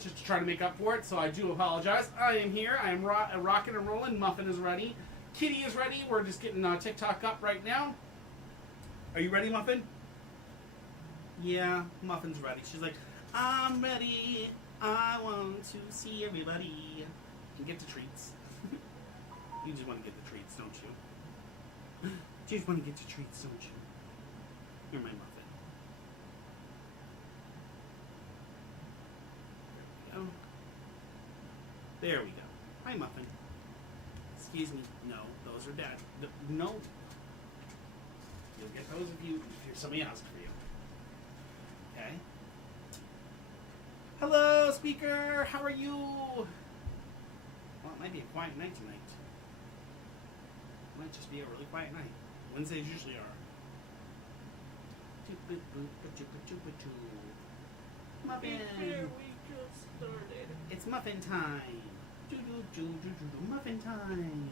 just to try to make up for it, so I do apologize. I am here. I am rocking and rolling. Muffin is ready. Kitty is ready. We're just getting TikTok up right now. Are you ready, Muffin? Yeah, Muffin's ready. She's like, I'm ready. I want to see everybody and get the treats. You just want to get the treats, don't you? You just want to get the treats, don't you? You're my Muffin. Oh. There we go. Hi, Muffin. Excuse me. No, those are Dad. No. You'll get those if somebody asks for you. Okay. Hello, speaker. How are you? Well, it might be a quiet night tonight. It might just be a really quiet night. Wednesdays usually are. Muffin. Here we just started. It's muffin time. Muffin time.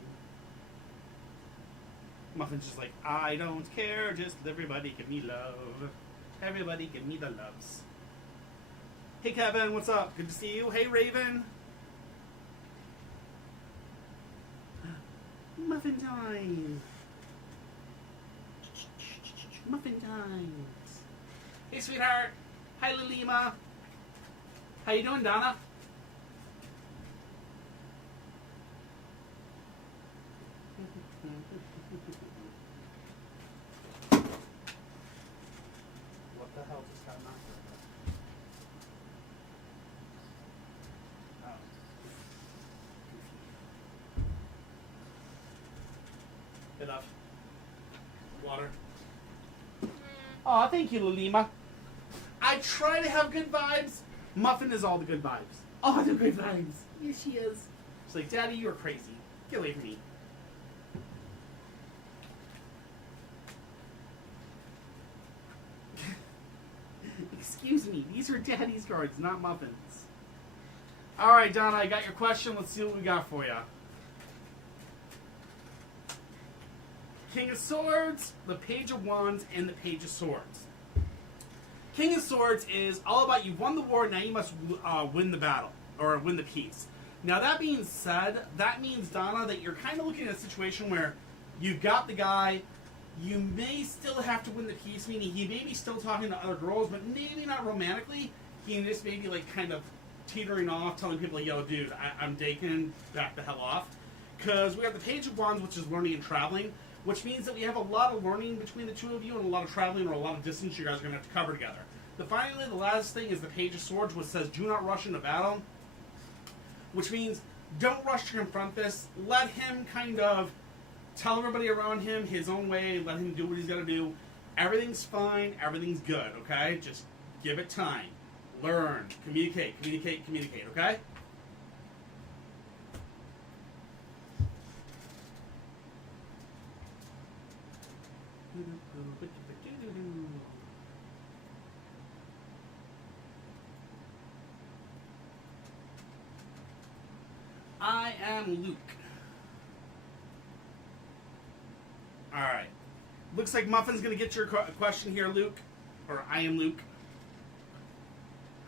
Muffin's just like, I don't care, just everybody give me love. Everybody give me the loves. Hey Kevin, what's up? Good to see you. Hey Raven. Muffin time. Muffin time. Hey sweetheart. Hi Lilima. How you doing, Donna? What the hell just got knocked over? Oh. Enough. Water. Aw, thank you, Lilima. I try to have good vibes. Muffin is all the good vibes. All the good vibes. Yes, she is. She's like, Daddy, you're crazy. Get away from me. Excuse me, these are Daddy's cards, not Muffin's. Alright, Donna, I got your question. Let's see what we got for you. King of Swords, the Page of Wands, and the Page of Swords. King of Swords is all about you've won the war, now you must win the battle, or win the peace. Now that being said, that means, Donna, that you're kind of looking at a situation where you've got the guy, you may still have to win the peace, meaning he may be still talking to other girls, but maybe not romantically. He just may be like kind of teetering off, telling people, yo, dude, I'm dating, back the hell off. Because we have the Page of Wands, which is learning and traveling, which means that we have a lot of learning between the two of you and a lot of traveling or a lot of distance you guys are going to have to cover together. Finally, the last thing is the Page of Swords, which says, do not rush into battle, which means don't rush to confront this. Let him kind of tell everybody around him his own way. Let him do what he's got to do. Everything's fine. Everything's good, okay? Just give it time. Learn. Communicate. Communicate. Communicate, okay? I am Luke. Alright. Looks like Muffin's going to get your question here, Luke. Or I am Luke.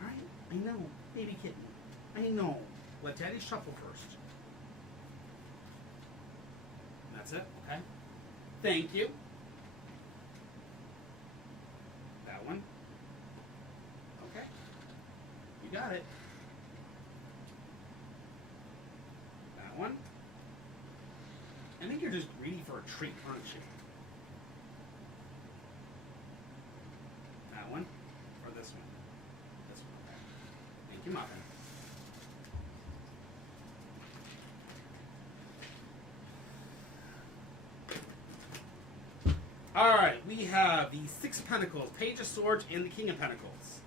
Alright, I know. Baby kitten. I know. Let Daddy shuffle first. That's it, okay? Thank you. That one. Okay. You got it. That one. I think you're just greedy for a treat, aren't you? That one? Or this one? This one, okay. Thank you, Muffin. Alright, we have the Six of Pentacles, Page of Swords, and the King of Pentacles.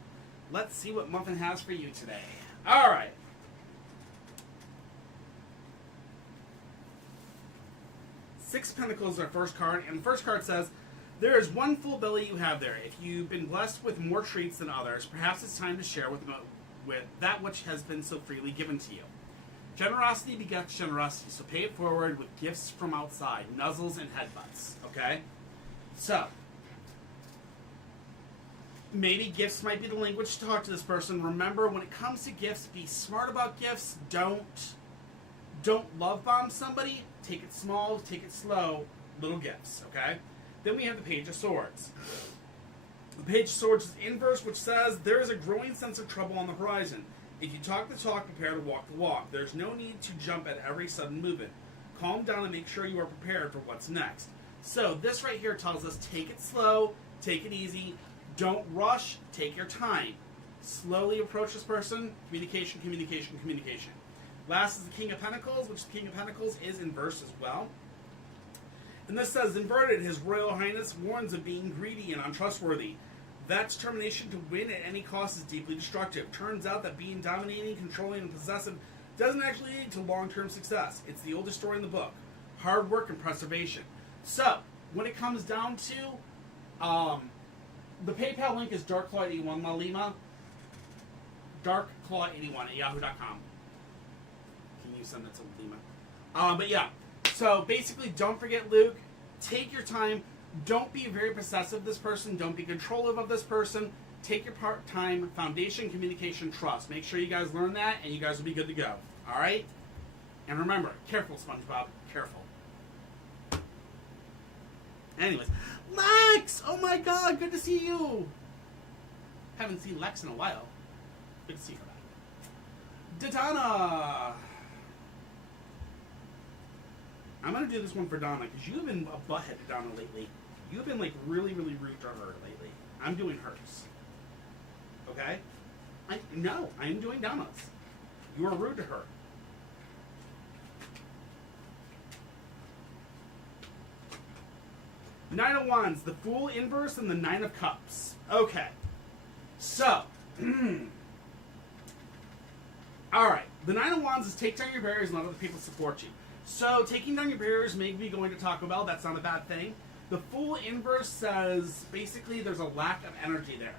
Let's see what Muffin has for you today. Alright. Six of Pentacles is our first card, and the first card says, there is one full belly you have there. If you've been blessed with more treats than others, perhaps it's time to share with that which has been so freely given to you. Generosity begets generosity, so pay it forward with gifts from outside, nuzzles and headbutts, okay? So, Maybe gifts might be the language to talk to this person. Remember, when it comes to gifts, be smart about gifts. Don't love bomb somebody. Take it small, take it slow. Little gifts, okay? Then we have the Page of Swords. The Page of Swords is inverse, which says there is a growing sense of trouble on the horizon. If you talk the talk, prepare to walk the walk. There's no need to jump at every sudden movement. Calm down and make sure you are prepared for what's next. So this right here tells us take it slow, take it easy, don't rush, take your time. Slowly approach this person. Communication, communication, communication. Last is the King of Pentacles, which the King of Pentacles is inverse as well. And this says, inverted, His Royal Highness warns of being greedy and untrustworthy. That determination to win at any cost is deeply destructive. Turns out that being dominating, controlling, and possessive doesn't actually lead to long-term success. It's the oldest story in the book. Hard work and preservation. So, when it comes down to, the PayPal link is darkclaw81, Malima. Darkclaw81 at yahoo.com. Can you send that to Lima? But yeah. So basically, don't forget, Luke. Take your time. Don't be very possessive of this person. Don't be controlling of this person. Take your time. Foundation, communication, trust. Make sure you guys learn that, and you guys will be good to go. All right? And remember, careful, SpongeBob. Careful. Anyways, Lex! Oh my God, good to see you. Haven't seen Lex in a while. Good to see her back. Donna. I'm going to do this one for Donna, because you've been a butthead to Donna lately. You've been, like, really, really rude to her lately. I'm doing hers. Okay? No, I am doing Donna's. You are rude to her. Nine of Wands, the Fool inverse, and the Nine of Cups. Okay. So. Alright. The Nine of Wands is take down your barriers and let other people support you. So, taking down your barriers may be going to Taco Bell. That's not a bad thing. The Fool inverse says, basically, there's a lack of energy there.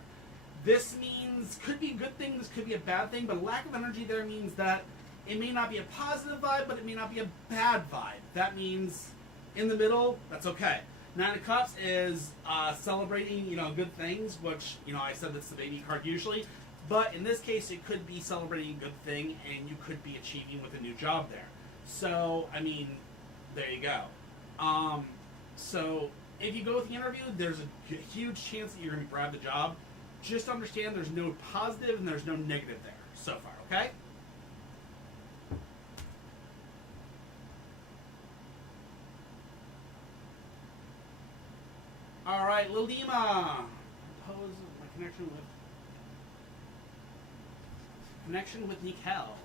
This means, could be a good thing, this could be a bad thing, but a lack of energy there means that it may not be a positive vibe, but it may not be a bad vibe. That means, in the middle, that's okay. Nine of Cups is celebrating, good things, which, I said that's the baby card usually. But in this case, it could be celebrating a good thing, and you could be achieving with a new job there. So, there you go. So, if you go with the interview, there's a huge chance that you're going to grab the job. Just understand there's no positive and there's no negative there so far, okay? Alright, Lilima. Pose my connection with Nikel.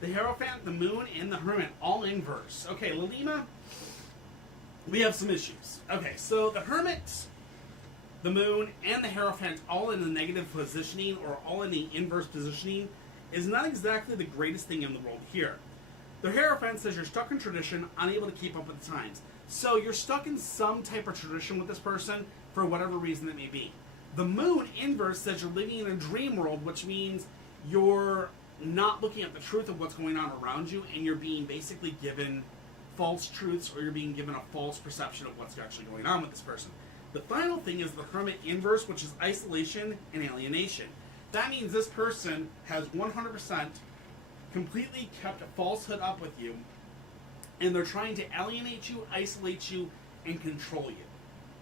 The Hierophant, the Moon, and the Hermit, all inverse. Okay, Lilima, we have some issues. Okay, so the Hermit, the Moon, and the Hierophant all in the negative positioning, or all in the inverse positioning, is not exactly the greatest thing in the world here. The Hierophant says you're stuck in tradition, unable to keep up with the times. So you're stuck in some type of tradition with this person, for whatever reason it may be. The Moon inverse says you're living in a dream world, which means you're not looking at the truth of what's going on around you, and you're being basically given false truths, or you're being given a false perception of what's actually going on with this person. The final thing is the Hermit inverse, which is isolation and alienation. That means this person has 100% completely kept a falsehood up with you, and they're trying to alienate you, isolate you, and control you.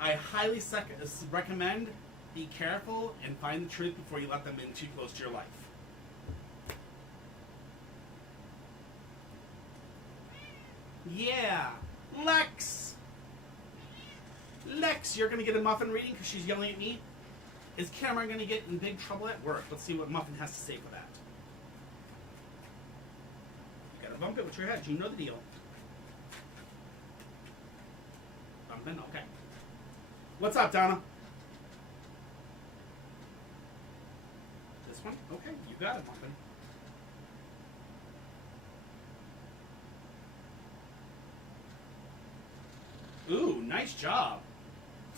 I highly recommend be careful and find the truth before you let them in too close to your life. Yeah, Lex! Lex, you're going to get a Muffin reading because she's yelling at me. Is Cameron going to get in big trouble at work? Let's see what Muffin has to say for that. You got to bump it with your head. You know the deal. Bumping? Okay. What's up, Donna? This one? Okay, you got it, Muffin. Ooh, nice job.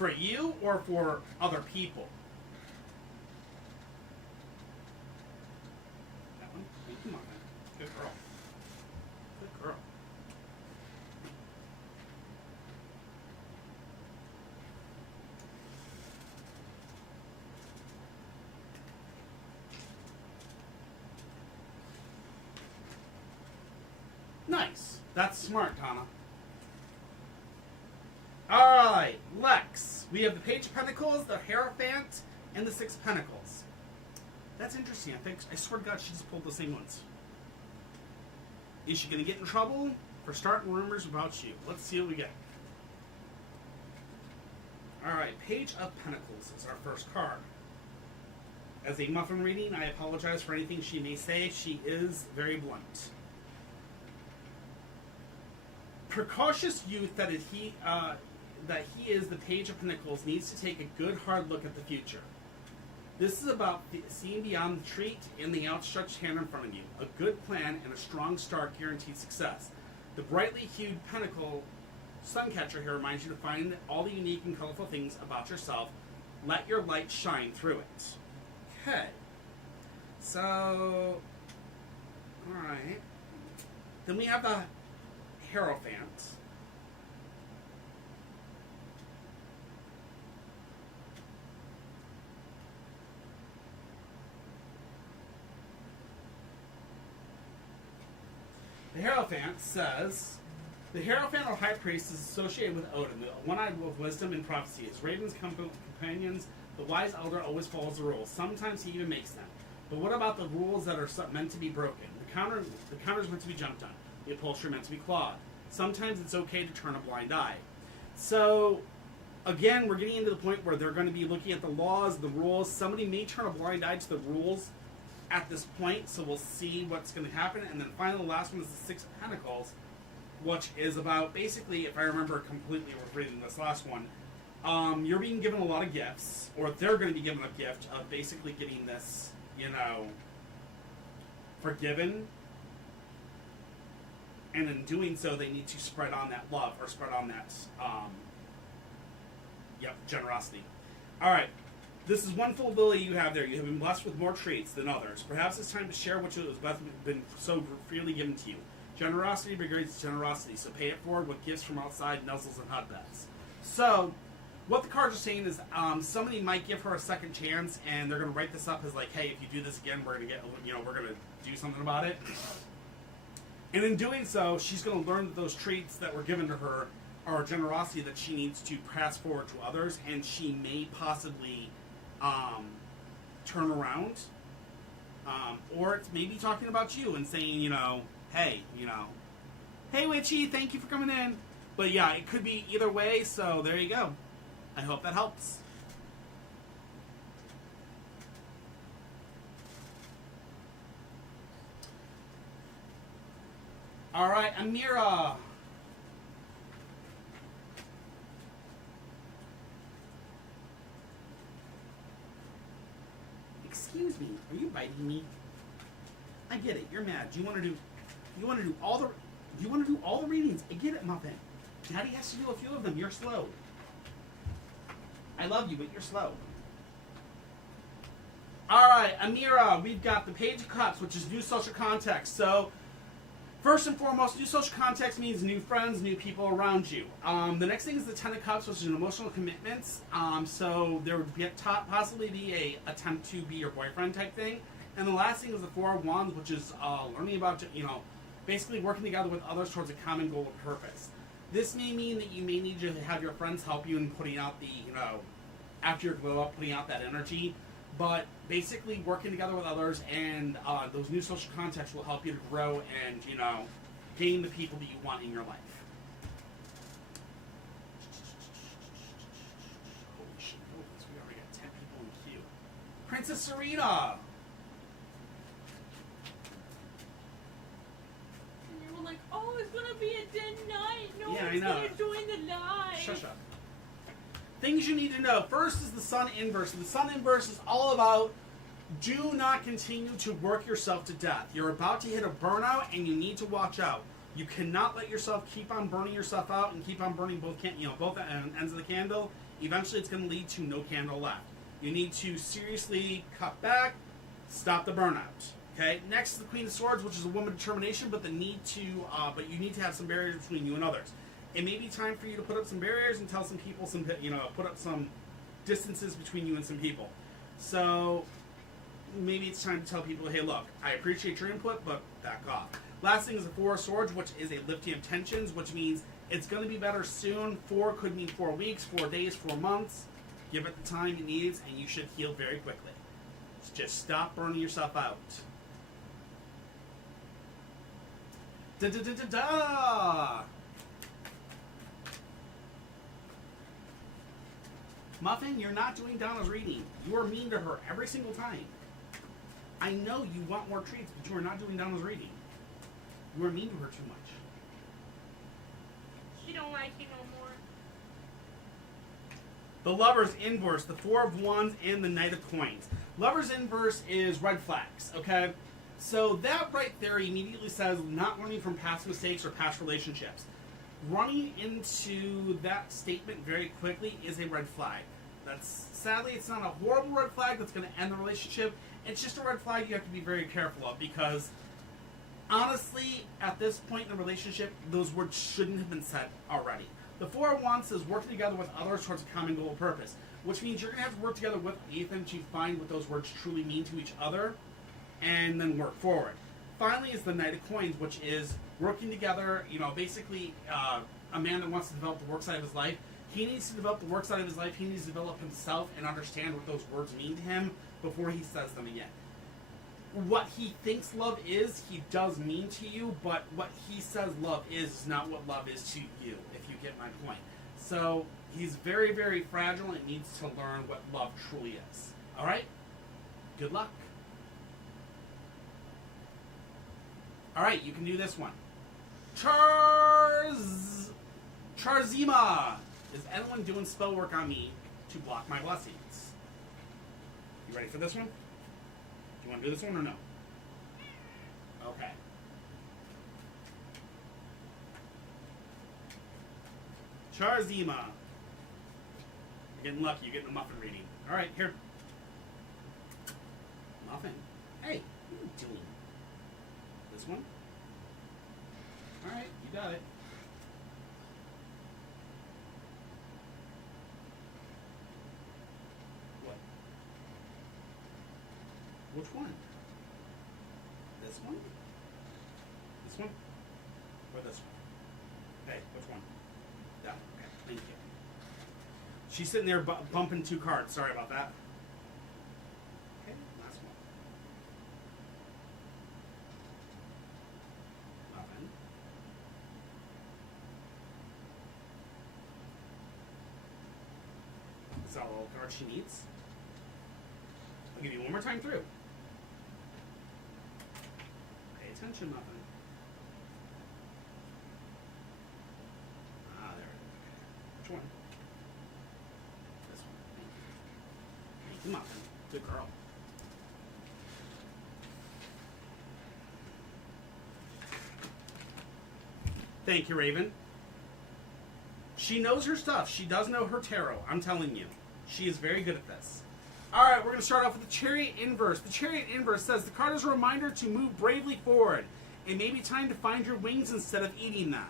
For you or for other people? That one? Come on, man. Good girl. Good girl. Nice. That's smart, Tana. Alright, Lex. We have the Page of Pentacles, the Hierophant, and the Six of Pentacles. That's interesting. I swear to God, she just pulled the same ones. Is she going to get in trouble for starting rumors about you? Let's see what we get. Alright, Page of Pentacles is our first card. As a muffin reading, I apologize for anything she may say. She is very blunt. Precautious youth that he is the Page of Pentacles needs to take a good hard look at the future. This is about seeing beyond the treat and the outstretched hand in front of you. A good plan and a strong start guarantee success. The brightly hued pentacle suncatcher here reminds you to find all the unique and colorful things about yourself. Let your light shine through it. Okay. So, alright. Then we have the Hierophant. The Hierophant says, the Hierophant or High Priest is associated with Odin, the one-eyed of wisdom and prophecy. His ravens companions, the wise elder always follows the rules. Sometimes he even makes them. But what about the rules that are meant to be broken? The counter's meant to be jumped on. The upholstery meant to be clawed. Sometimes it's okay to turn a blind eye. So, again, we're getting into the point where they're going to be looking at the laws, the rules. Somebody may turn a blind eye to the rules at this point, so we'll see what's going to happen. And then finally, the last one is the Six of Pentacles, which is about, basically, if I remember completely reading this last one, you're being given a lot of gifts, or they're going to be given a gift of basically getting this, forgiven. And in doing so, they need to spread on that love, or spread on that, generosity. All right. This is one full ability you have there. You have been blessed with more traits than others. Perhaps it's time to share what has been so freely given to you. Generosity begets generosity, so pay it forward with gifts from outside, nuzzles, and hotbeds. So, what the cards are saying is somebody might give her a second chance, and they're going to write this up as like, hey, if you do this again, we're going to we're going to do something about it. And in doing so, she's going to learn that those traits that were given to her are generosity that she needs to pass forward to others, and she may possibly turn around, or it's maybe talking about you and saying, hey, hey, Witchy, thank you for coming in. But yeah, it could be either way, so there you go. I hope that helps. All right, Amira. Excuse me, are you biting me? I get it. You're mad. You want to do all the readings. I get it, Muffin. Daddy has to do a few of them. You're slow. I love you, but you're slow. All right, Amira, we've got the Page of Cups, which is new social context. So, first and foremost, new social context means new friends, new people around you. The next thing is the Ten of Cups, which is an emotional commitments. So there would possibly be a attempt to be your boyfriend type thing. And the last thing is the Four of Wands, which is learning about, basically working together with others towards a common goal or purpose. This may mean that you may need to have your friends help you in putting out the, after your glow up, putting out that energy. But basically working together with others and those new social contexts will help you to grow and, gain the people that you want in your life. Holy shit, we already got 10 people in the queue. Princess Serena! And you were like, oh, it's gonna be a dead night. No Yeah, one's I know. gonna join the live. Shush up. Things you need to know. First is the Sun Inverse. The Sun Inverse is all about do not continue to work yourself to death. You're about to hit a burnout and you need to watch out. You cannot let yourself keep on burning yourself out and keep on burning both ends of the candle eventually it's going to lead to no candle left. You need to seriously cut back, stop the burnout. Okay. Next is the Queen of Swords, which is a woman of determination, but you need to have some barriers between you and others. It may be time for you to put up some barriers and tell some people put up some distances between you and some people. So maybe it's time to tell people, hey, look, I appreciate your input, but back off. Last thing is the Four of Swords, which is a lifting of tensions, which means it's going to be better soon. 4 could mean 4 weeks, 4 days, 4 months. Give it the time it needs, and you should heal very quickly. Just stop burning yourself out. Da-da-da-da-da! Muffin, you're not doing Donna's reading. You are mean to her every single time. I know you want more treats, but you are not doing Donna's reading. You are mean to her too much. She don't like you no more. The Lover's Inverse, the Four of Wands, and the Knight of Coins. Lover's Inverse is red flags, okay? So that right there immediately says not learning from past mistakes or past relationships. Running into that statement very quickly is a red flag. Sadly, it's not a horrible red flag that's going to end the relationship. It's just a red flag you have to be very careful of, because honestly, at this point in the relationship, those words shouldn't have been said already. The Four of Wands is working together with others towards a common goal or purpose, which means you're going to have to work together with Ethan to find what those words truly mean to each other, and then work forward. Finally is the Knight of Coins, which is working together, basically a man that wants to develop the work side of his life. He needs to develop the work side of his life. He needs to develop himself and understand what those words mean to him before he says them again. What he thinks love is, he does mean to you, but what he says love is not what love is to you, if you get my point. So he's very, very fragile and needs to learn what love truly is. All right? Good luck. All right, you can do this one. Charzima. Is anyone doing spell work on me to block my blessings? You ready for this one? Do you want to do this one or no? Okay. Charzima. You're getting lucky. You're getting a muffin reading. All right, here. Muffin. Hey, what are you doing? This one? Alright, you got it. What? Which one? This one? This one? Or this one? Okay, which one? That one. Okay, thank you. She's sitting there bumping 2 cards. Sorry about that. Okay, last one. Muffin. That's all the cards she needs. I'll give you one more time through. Pay attention, Muffin. Ah, there it is. Which one? This one. Thank you, Muffin. Good girl. Thank you, Raven. She knows her stuff. She does know her tarot. I'm telling you. She is very good at this. Alright, we're going to start off with the Chariot Inverse. The Chariot Inverse says the card is a reminder to move bravely forward. It may be time to find your wings instead of eating them.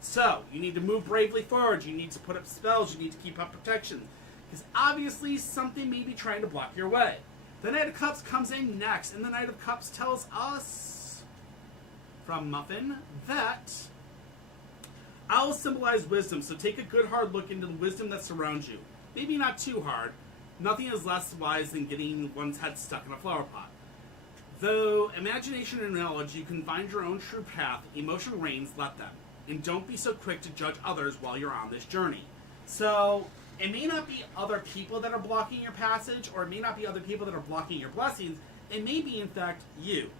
So, you need to move bravely forward. You need to put up spells. You need to keep up protection. Because obviously something may be trying to block your way. The Knight of Cups comes in next. And the Knight of Cups tells us from Muffin that owls symbolize wisdom. So take a good hard look into the wisdom that surrounds you. Maybe not too hard. Nothing is less wise than getting one's head stuck in a flower pot. Though imagination and knowledge, you can find your own true path. Emotion reigns, let them. And don't be so quick to judge others while you're on this journey. So, it may not be other people that are blocking your passage, or it may not be other people that are blocking your blessings. It may be, in fact, you.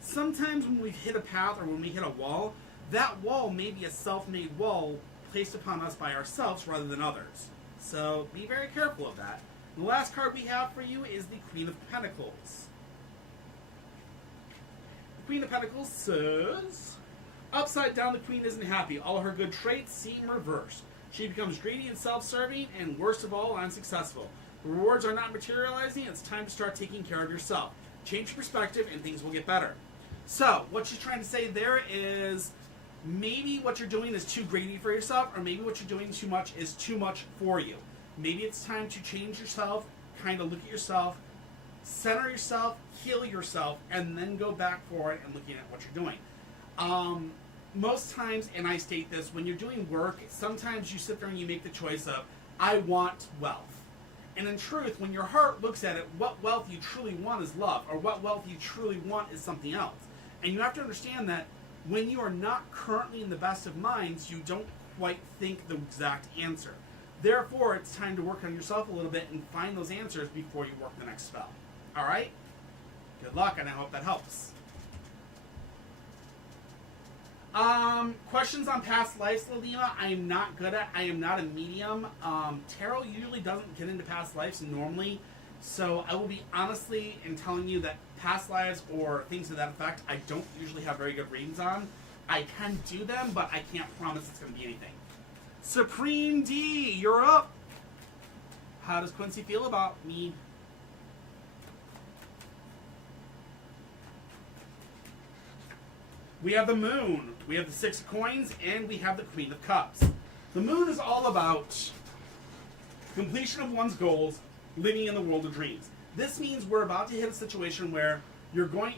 Sometimes when we've hit a path or when we hit a wall, that wall may be a self-made wall placed upon us by ourselves rather than others. So, be very careful of that. The last card we have for you is the Queen of Pentacles. The Queen of Pentacles says, upside down, the Queen isn't happy. All her good traits seem reversed. She becomes greedy and self-serving, and worst of all, unsuccessful. The rewards are not materializing. It's time to start taking care of yourself. Change your perspective, and things will get better. So, what she's trying to say there is maybe what you're doing is too greedy for yourself, or maybe what you're doing too much is too much for you. Maybe it's time to change yourself, kind of look at yourself, center yourself, heal yourself, and then go back for it and looking at what you're doing. Most times, and I state this, when you're doing work, sometimes you sit there and you make the choice of, I want wealth. And in truth, when your heart looks at it, what wealth you truly want is love, or what wealth you truly want is something else. And you have to understand that when you are not currently in the best of minds, you don't quite think the exact answer. Therefore, it's time to work on yourself a little bit and find those answers before you work the next spell. All right? Good luck, and I hope that helps. Questions on past lives, Lalima, I am not good at. I am not a medium. Tarot usually doesn't get into past lives normally, so I will be honestly in telling you that past lives or things to that effect, I don't usually have very good readings on. I can do them, but I can't promise it's going to be anything. Supreme D, you're up. How does Quincy feel about me? We have the Moon, we have the Six of Coins, and we have the Queen of Cups. The Moon is all about completion of one's goals, living in the world of dreams. This means we're about to hit a situation where you've won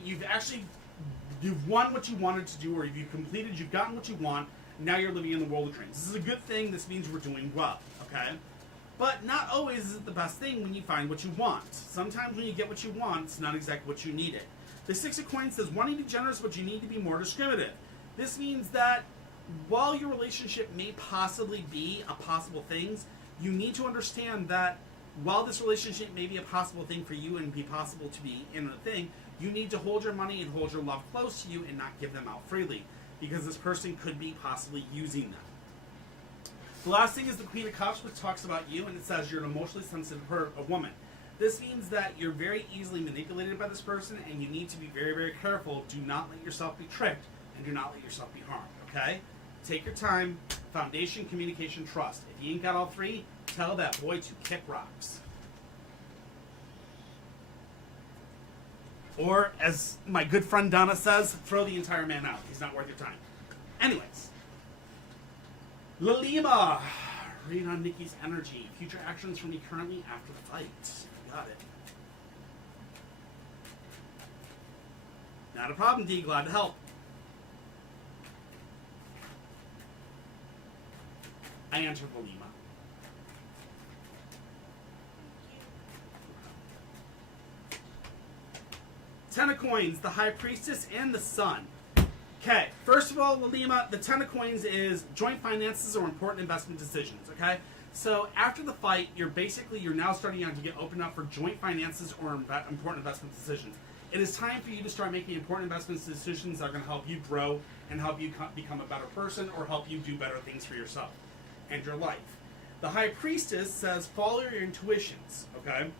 what you wanted to do, or you've completed, you've gotten what you want, now you're living in the world of dreams. This is a good thing, this means we're doing well, okay? But not always is it the best thing when you find what you want. Sometimes when you get what you want, it's not exactly what you needed. The Six of Coins says, wanting to be generous, but you need to be more discriminative. This means that while your relationship may possibly be a possible thing, you need to understand that while this relationship may be a possible thing for you and be possible to be in a thing, you need to hold your money and hold your love close to you and not give them out freely, because this person could be possibly using them. The last thing is the Queen of Cups, which talks about you, and it says you're an emotionally sensitive woman. This means that you're very easily manipulated by this person, and you need to be very, very careful. Do not let yourself be tricked, and do not let yourself be harmed, okay? Take your time. Foundation, communication, trust. If you ain't got all three, tell that boy to kick rocks. Or, as my good friend Donna says, throw the entire man out. He's not worth your time. Anyways. Lalima. Read on Nikki's energy. Future actions from me currently after the fight. Got it. Not a problem, D. Glad to help. I answered Lalima. Ten of Coins, the High Priestess, and the Sun. Okay, first of all, Lalima, the Ten of Coins is joint finances or important investment decisions, okay? So after the fight, you're now starting out to get opened up for joint finances or important investment decisions. It is time for you to start making important investment decisions that are going to help you grow and help you become a better person or help you do better things for yourself and your life. The High Priestess says follow your intuitions, okay?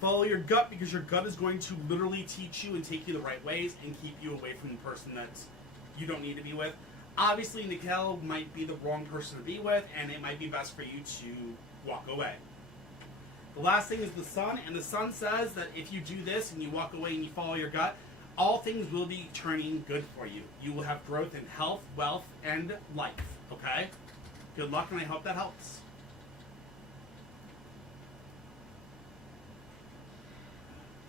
Follow your gut, because your gut is going to literally teach you and take you the right ways and keep you away from the person that you don't need to be with. Obviously, Nicole might be the wrong person to be with, and it might be best for you to walk away. The last thing is the Sun, and the Sun says that if you do this and you walk away and you follow your gut, all things will be turning good for you. You will have growth in health, wealth, and life, okay? Good luck, and I hope that helps.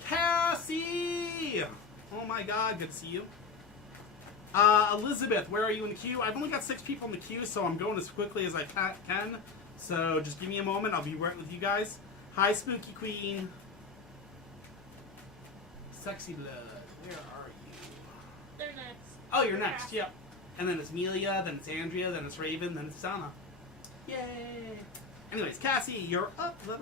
Cassie! Oh my god, good to see you. Elizabeth, where are you in the queue? I've only got 6 people in the queue, so I'm going as quickly as I can. So just give me a moment. I'll be right with you guys. Hi, Spooky Queen. Sexy Blood, where are you? They're next. Oh, you're next, yep. And then it's Amelia, then it's Andrea, then it's Raven, then it's Sana. Yay! Anyways, Cassie, you're up. I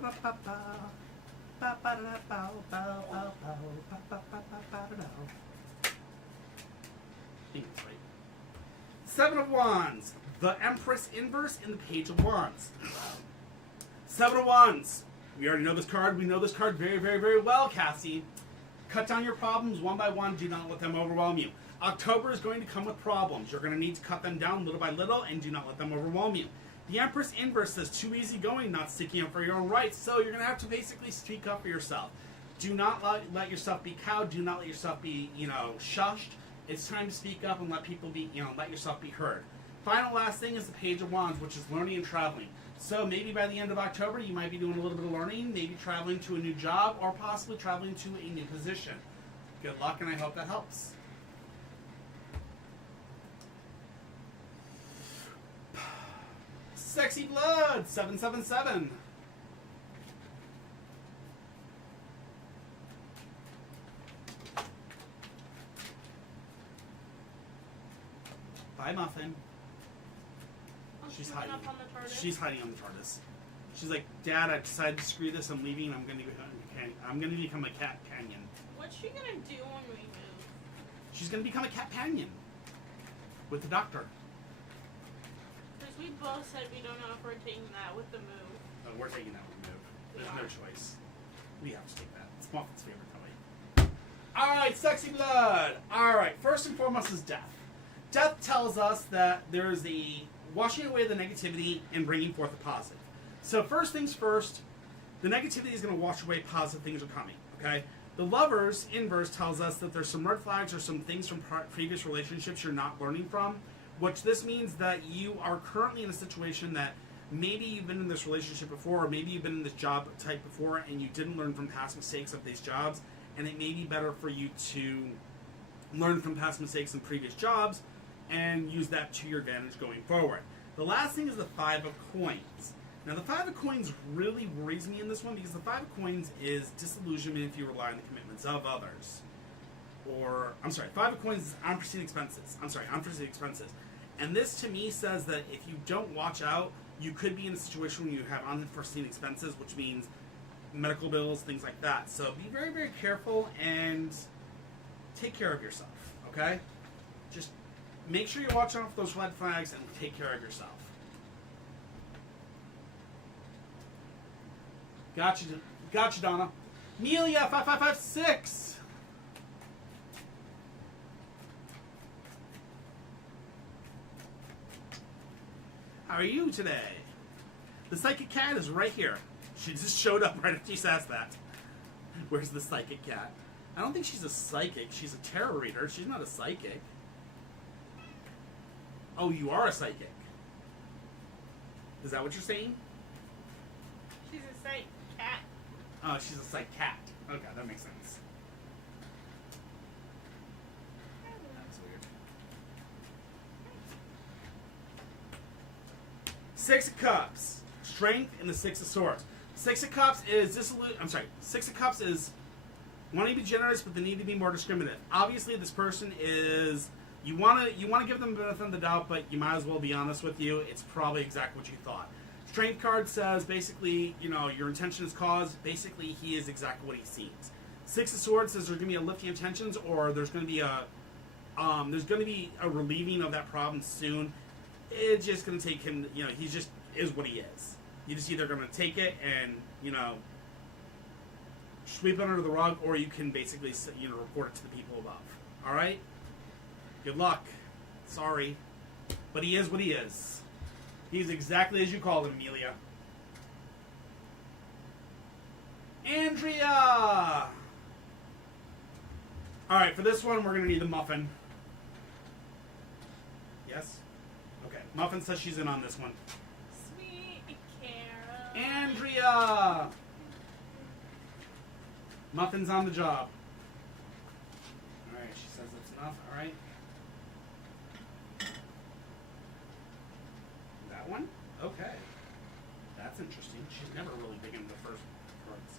think that's right. 7 of Wands, the Empress Inverse, and the Page of Wands. 7 of Wands. We already know this card. We know this card very, very, very well, Cassie. Cut down your problems one by one. Do not let them overwhelm you. October is going to come with problems. You're going to need to cut them down little by little and do not let them overwhelm you. The Empress inverse says too easygoing, not sticking up for your own rights. So you're gonna have to basically speak up for yourself. Do not let yourself be cowed. Do not let yourself be, shushed. It's time to speak up and let people be, let yourself be heard. Final last thing is the Page of Wands, which is learning and traveling. So maybe by the end of October, you might be doing a little bit of learning, maybe traveling to a new job, or possibly traveling to a new position. Good luck, and I hope that helps. Sexy Blood, 777. Bye, Muffin. Oh, She's she went hiding. up on the TARDIS. She's hiding on the TARDIS. She's like, Dad, I decided to screw this. I'm leaving. I'm gonna become a cat companion. What's she gonna do when we move? She's gonna become a cat companion with the doctor. Because we both said we don't know if we're taking that with the move. Oh, we're taking that one move. There's Yeah. no choice. We have to take that. It's Muffin's favorite toy. All right, Sexy Blood. All right, first and foremost is death. Death tells us that there's a washing away the negativity and bringing forth the positive. So first things first, the negativity is going to wash away, positive things are coming, okay? The Lovers inverse tells us that there's some red flags or some things from previous relationships you're not learning from, which this means that you are currently in a situation that maybe you've been in this relationship before, or maybe you've been in this job type before and you didn't learn from past mistakes of these jobs, and it may be better for you to learn from past mistakes in previous jobs and use that to your advantage going forward. The last thing is the Five of Coins. Now, the Five of Coins really worries me in this one because the Five of Coins is disillusionment if you rely on the commitments of others. Five of Coins is unforeseen expenses. Unforeseen expenses. And this, to me, says that if you don't watch out, you could be in a situation where you have unforeseen expenses, which means medical bills, things like that. So be very, very careful and take care of yourself, okay? Just make sure you're watching out for those red flags and take care of yourself. Gotcha, Donna. Amelia, 5556. How are you today? The Psychic Cat is right here. She just showed up right after you asked that. Where's the Psychic Cat? I don't think she's a psychic. She's a tarot reader. She's not a psychic. Oh, you are a psychic. Is that what you're saying? She's a sight cat. Oh, she's a psych cat. Okay, that makes sense. That's weird. Six of Cups. Strength and the Six of Swords. Six of Cups is Six of Cups is wanting to be generous, but they need to be more discriminative. Obviously, this person is you want to give them the benefit of the doubt, but you might as well be honest with you. It's probably exactly what you thought. Strength card says basically, your intention is cause. Basically, he is exactly what he seems. Six of Swords says there's going to be a lifting of tensions, or there's going to be a relieving of that problem soon. It's just going to take him. He just is what he is. You just either going to take it and sweep it under the rug, or you can basically report it to the people above. All right. Good luck. Sorry, but he is what he is. He's exactly as you called him, Amelia. Andrea! Alright, for this one, we're going to need the Muffin. Yes? Okay. Muffin says she's in on this one. Sweet Carol. Andrea! Muffin's on the job. Alright, she says that's enough. Alright. That one? Okay. That's interesting. She's never really big into the first cards.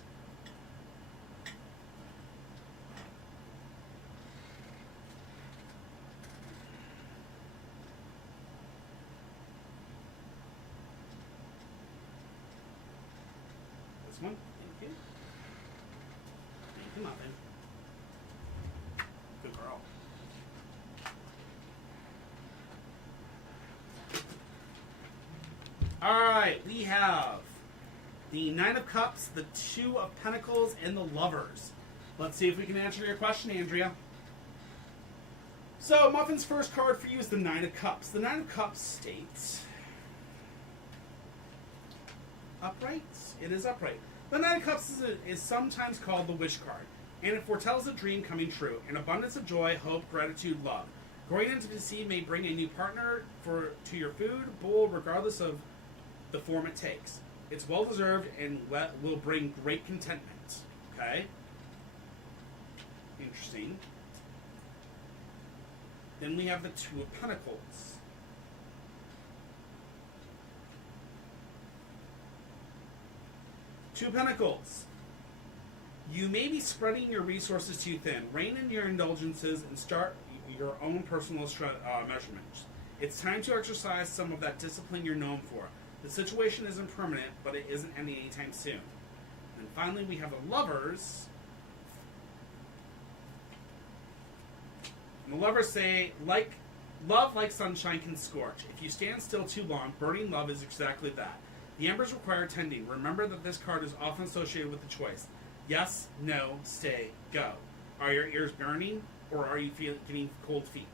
This one? Thank you. Thank you, Muffin. Good girl. Alright, we have the Nine of Cups, the Two of Pentacles, and the Lovers. Let's see if we can answer your question, Andrea. So, Muffin's first card for you is the Nine of Cups. The Nine of Cups states, Upright? It is upright. The Knight of Cups is sometimes called the wish card, and it foretells a dream coming true, an abundance of joy, hope, gratitude, love. Going into the sea may bring a new partner to your food bowl, regardless of the form it takes. It's well deserved and will bring great contentment. Okay? Interesting. Then we have the Two of Pentacles. Two of Pentacles. You may be spreading your resources too thin. Rein in your indulgences and start your own personal measurements. It's time to exercise some of that discipline you're known for. The situation isn't permanent, but it isn't ending anytime soon. And finally, we have the Lovers. And the Lovers say, love like sunshine can scorch. If you stand still too long, burning love is exactly that. The embers require tending. Remember that this card is often associated with the choice. Yes, no, stay, go. Are your ears burning, or are you getting cold feet?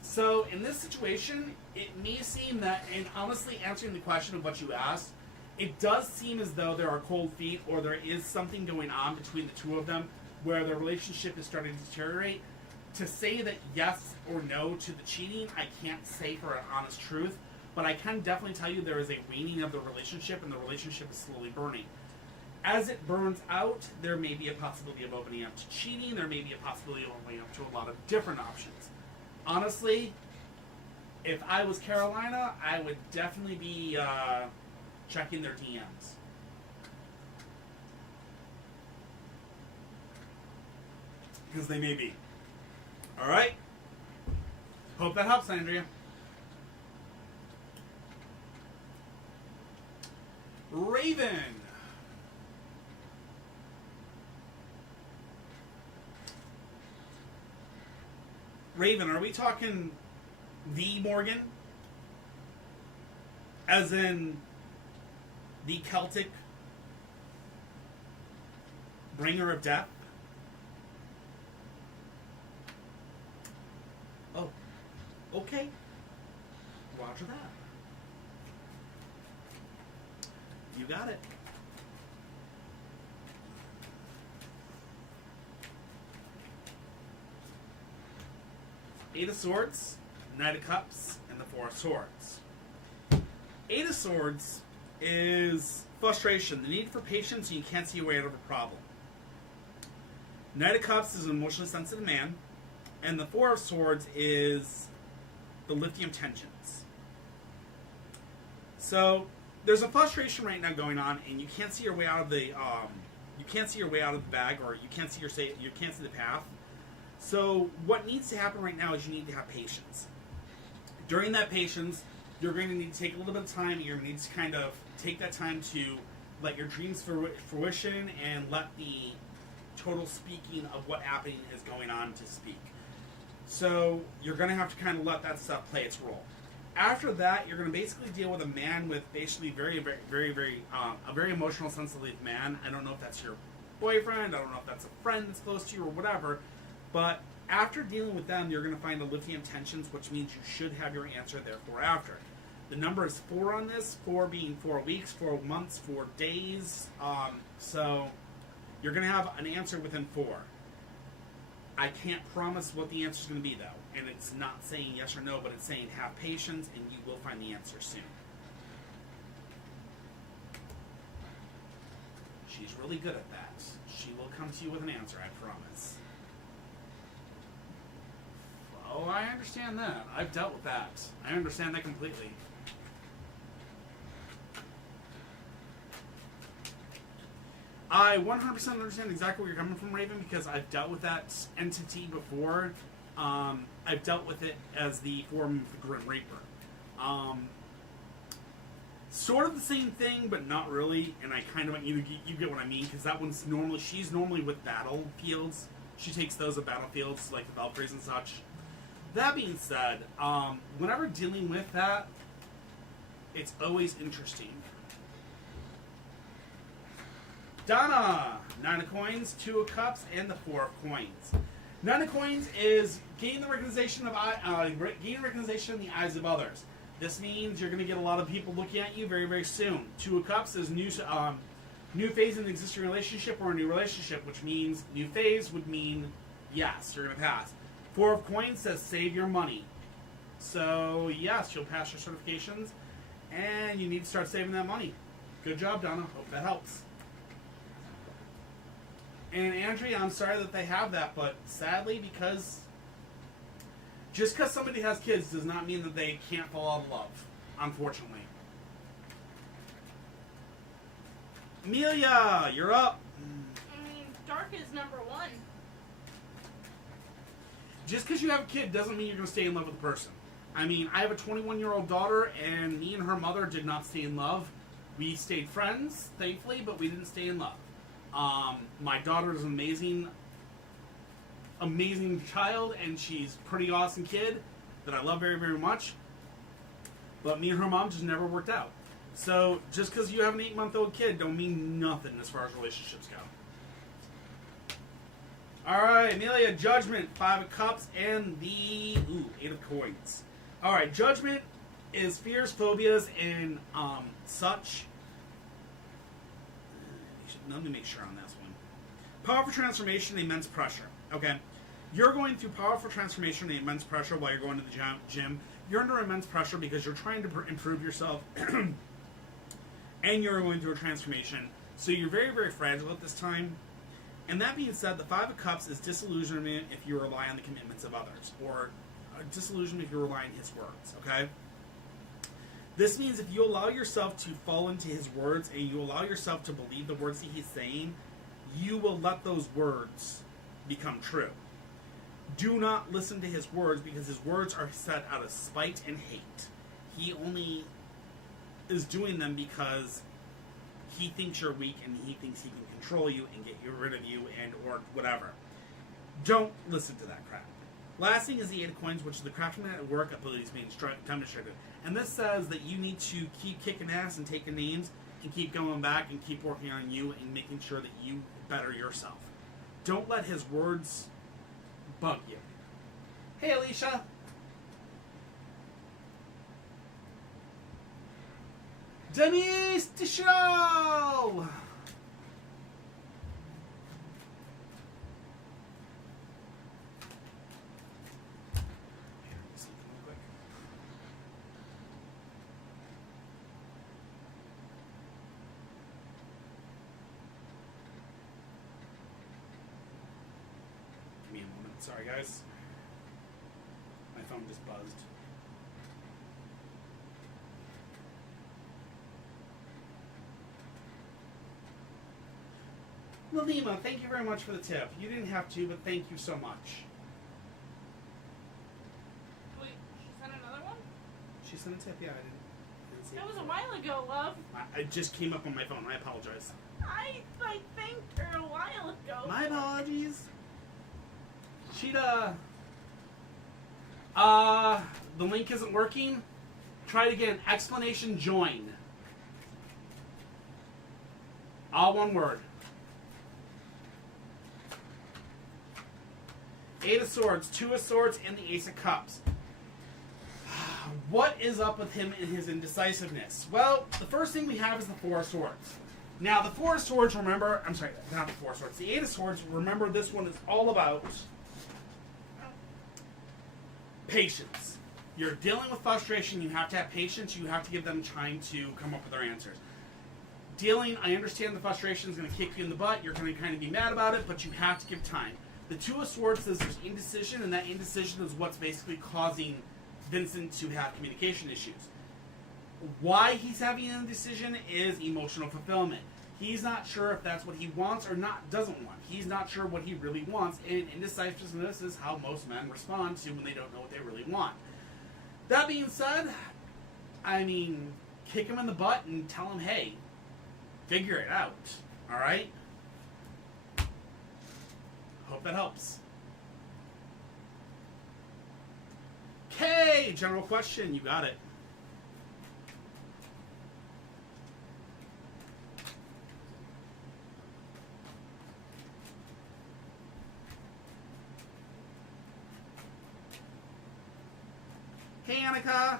So, in this situation, it may seem that, and honestly answering the question of what you asked, it does seem as though there are cold feet, or there is something going on between the two of them, where their relationship is starting to deteriorate. To say that yes or no to the cheating, I can't say for an honest truth, but I can definitely tell you there is a waning of the relationship, and the relationship is slowly burning. As it burns out, there may be a possibility of opening up to cheating. There may be a possibility of opening up to a lot of different options. Honestly, if I was Carolina, I would definitely be checking their DMs. Because they may be. Alright? Hope that helps, Andrea. Raven. Raven, are we talking the Morgan? As in the Celtic bringer of death? Oh, okay. Roger that. You got it. Eight of Swords, Knight of Cups, and the Four of Swords. Eight of Swords is frustration, the need for patience, and you can't see your way out of a problem. Knight of Cups is an emotionally sensitive man, and the Four of Swords is the lithium tensions. So there's a frustration right now going on, and you can't see your way out of the bag, or you can't see the path. So what needs to happen right now is you need to have patience. During that patience, you're going to need to take a little bit of time. You're going to need to kind of take that time to let your dreams fruition and let the total speaking of what happening is going on to speak. So you're going to have to kind of let that stuff play its role. After that, you're going to basically deal with a man with basically a very emotional, sensitive man. I don't know if that's your boyfriend. I don't know if that's a friend that's close to you or whatever. But after dealing with them, you're going to find the lithium tensions, which means you should have your answer therefore after. The number is 4 on this, 4 being 4 weeks, 4 months, 4 days. So you're going to have an answer within 4. I can't promise what the answer is going to be, though. And it's not saying yes or no, but it's saying have patience, and you will find the answer soon. She's really good at that. She will come to you with an answer, I promise. Oh, I understand that. I've dealt with that. I understand that completely. I 100% understand exactly where you're coming from, Raven, because I've dealt with that entity before. I've dealt with it as the form of the Grim Reaper. Sort of the same thing, but not really, and I kind of, you get what I mean, because that one's normally, she's normally with battlefields. She takes those at battlefields, like the Valkyries and such. That being said, whenever dealing with that, it's always interesting. Donna! 9 of Coins, 2 of Cups, and the 4 of Coins. 9 of Coins is gain the recognition in the eyes of others. This means you're going to get a lot of people looking at you very, very soon. Two of Cups is new phase in an existing relationship or a new relationship, which means new phase would mean yes, you're going to pass. Four of Coins says save your money. So, yes, you'll pass your certifications, and you need to start saving that money. Good job, Donna. Hope that helps. And Andrea, I'm sorry that they have that, but sadly, just because somebody has kids does not mean that they can't fall out of love, unfortunately. Amelia, you're up. I mean, Dark is number one. Just because you have a kid doesn't mean you're going to stay in love with a person. I mean, I have a 21-year-old daughter, and me and her mother did not stay in love. We stayed friends, thankfully, but we didn't stay in love. My daughter is an amazing child, and she's a pretty awesome kid that I love very, very much. But me and her mom just never worked out. So just because you have an 8-month-old kid don't mean nothing as far as relationships go. All right, Amelia, Judgment, 5 of Cups, and the 8 of Coins. All right, Judgment is fears, phobias, and such. Let me make sure on this one. Powerful transformation, immense pressure. Okay, you're going through powerful transformation and immense pressure while you're going to the gym. You're under immense pressure because you're trying to improve yourself, and you're going through a transformation. So you're very, very fragile at this time. And that being said, the 5 of Cups is disillusionment if you rely on the commitments of others, or disillusionment if you rely on his words, okay? This means if you allow yourself to fall into his words and you allow yourself to believe the words that he's saying, you will let those words become true. Do not listen to his words because his words are set out of spite and hate. He only is doing them because he thinks you're weak and he thinks he can control you and get rid of you and or whatever. Don't listen to that crap. Last thing is the 8 of Coins, which is the craftsman at work abilities being demonstrated. And this says that you need to keep kicking ass and taking names and keep going back and keep working on you and making sure that you better yourself. Don't let his words bug you. Hey, Alicia. Denise the show. Give me a moment. Sorry, guys. My phone just buzzed. Nalima, thank you very much for the tip. You didn't have to, but thank you so much. Wait, she sent another one? She sent a tip, yeah, I didn't see it. That was a while ago, love. It just came up on my phone. I apologize. I thanked her a while ago. My apologies. Cheetah. The link isn't working. Try it again. Explanation join. All one word. 8 of Swords, 2 of Swords, and the Ace of Cups. What is up with him and his indecisiveness? Well, the first thing we have is the 4 of Swords. Now, the 4 of Swords, remember, I'm sorry, not the 4 of Swords, the 8 of Swords, remember this one is all about patience. You're dealing with frustration, you have to have patience, you have to give them time to come up with their answers. I understand the frustration is going to kick you in the butt, you're going to kind of be mad about it, but you have to give time. The 2 of Swords says there's indecision, and that indecision is what's basically causing Vincent to have communication issues. Why he's having indecision is emotional fulfillment. He's not sure if that's what he wants or doesn't want. He's not sure what he really wants, and indecisiveness is how most men respond to when they don't know what they really want. That being said, I mean, kick him in the butt and tell him, hey, figure it out, all right? Hope that helps. Okay, general question, you got it. Hey, Annika.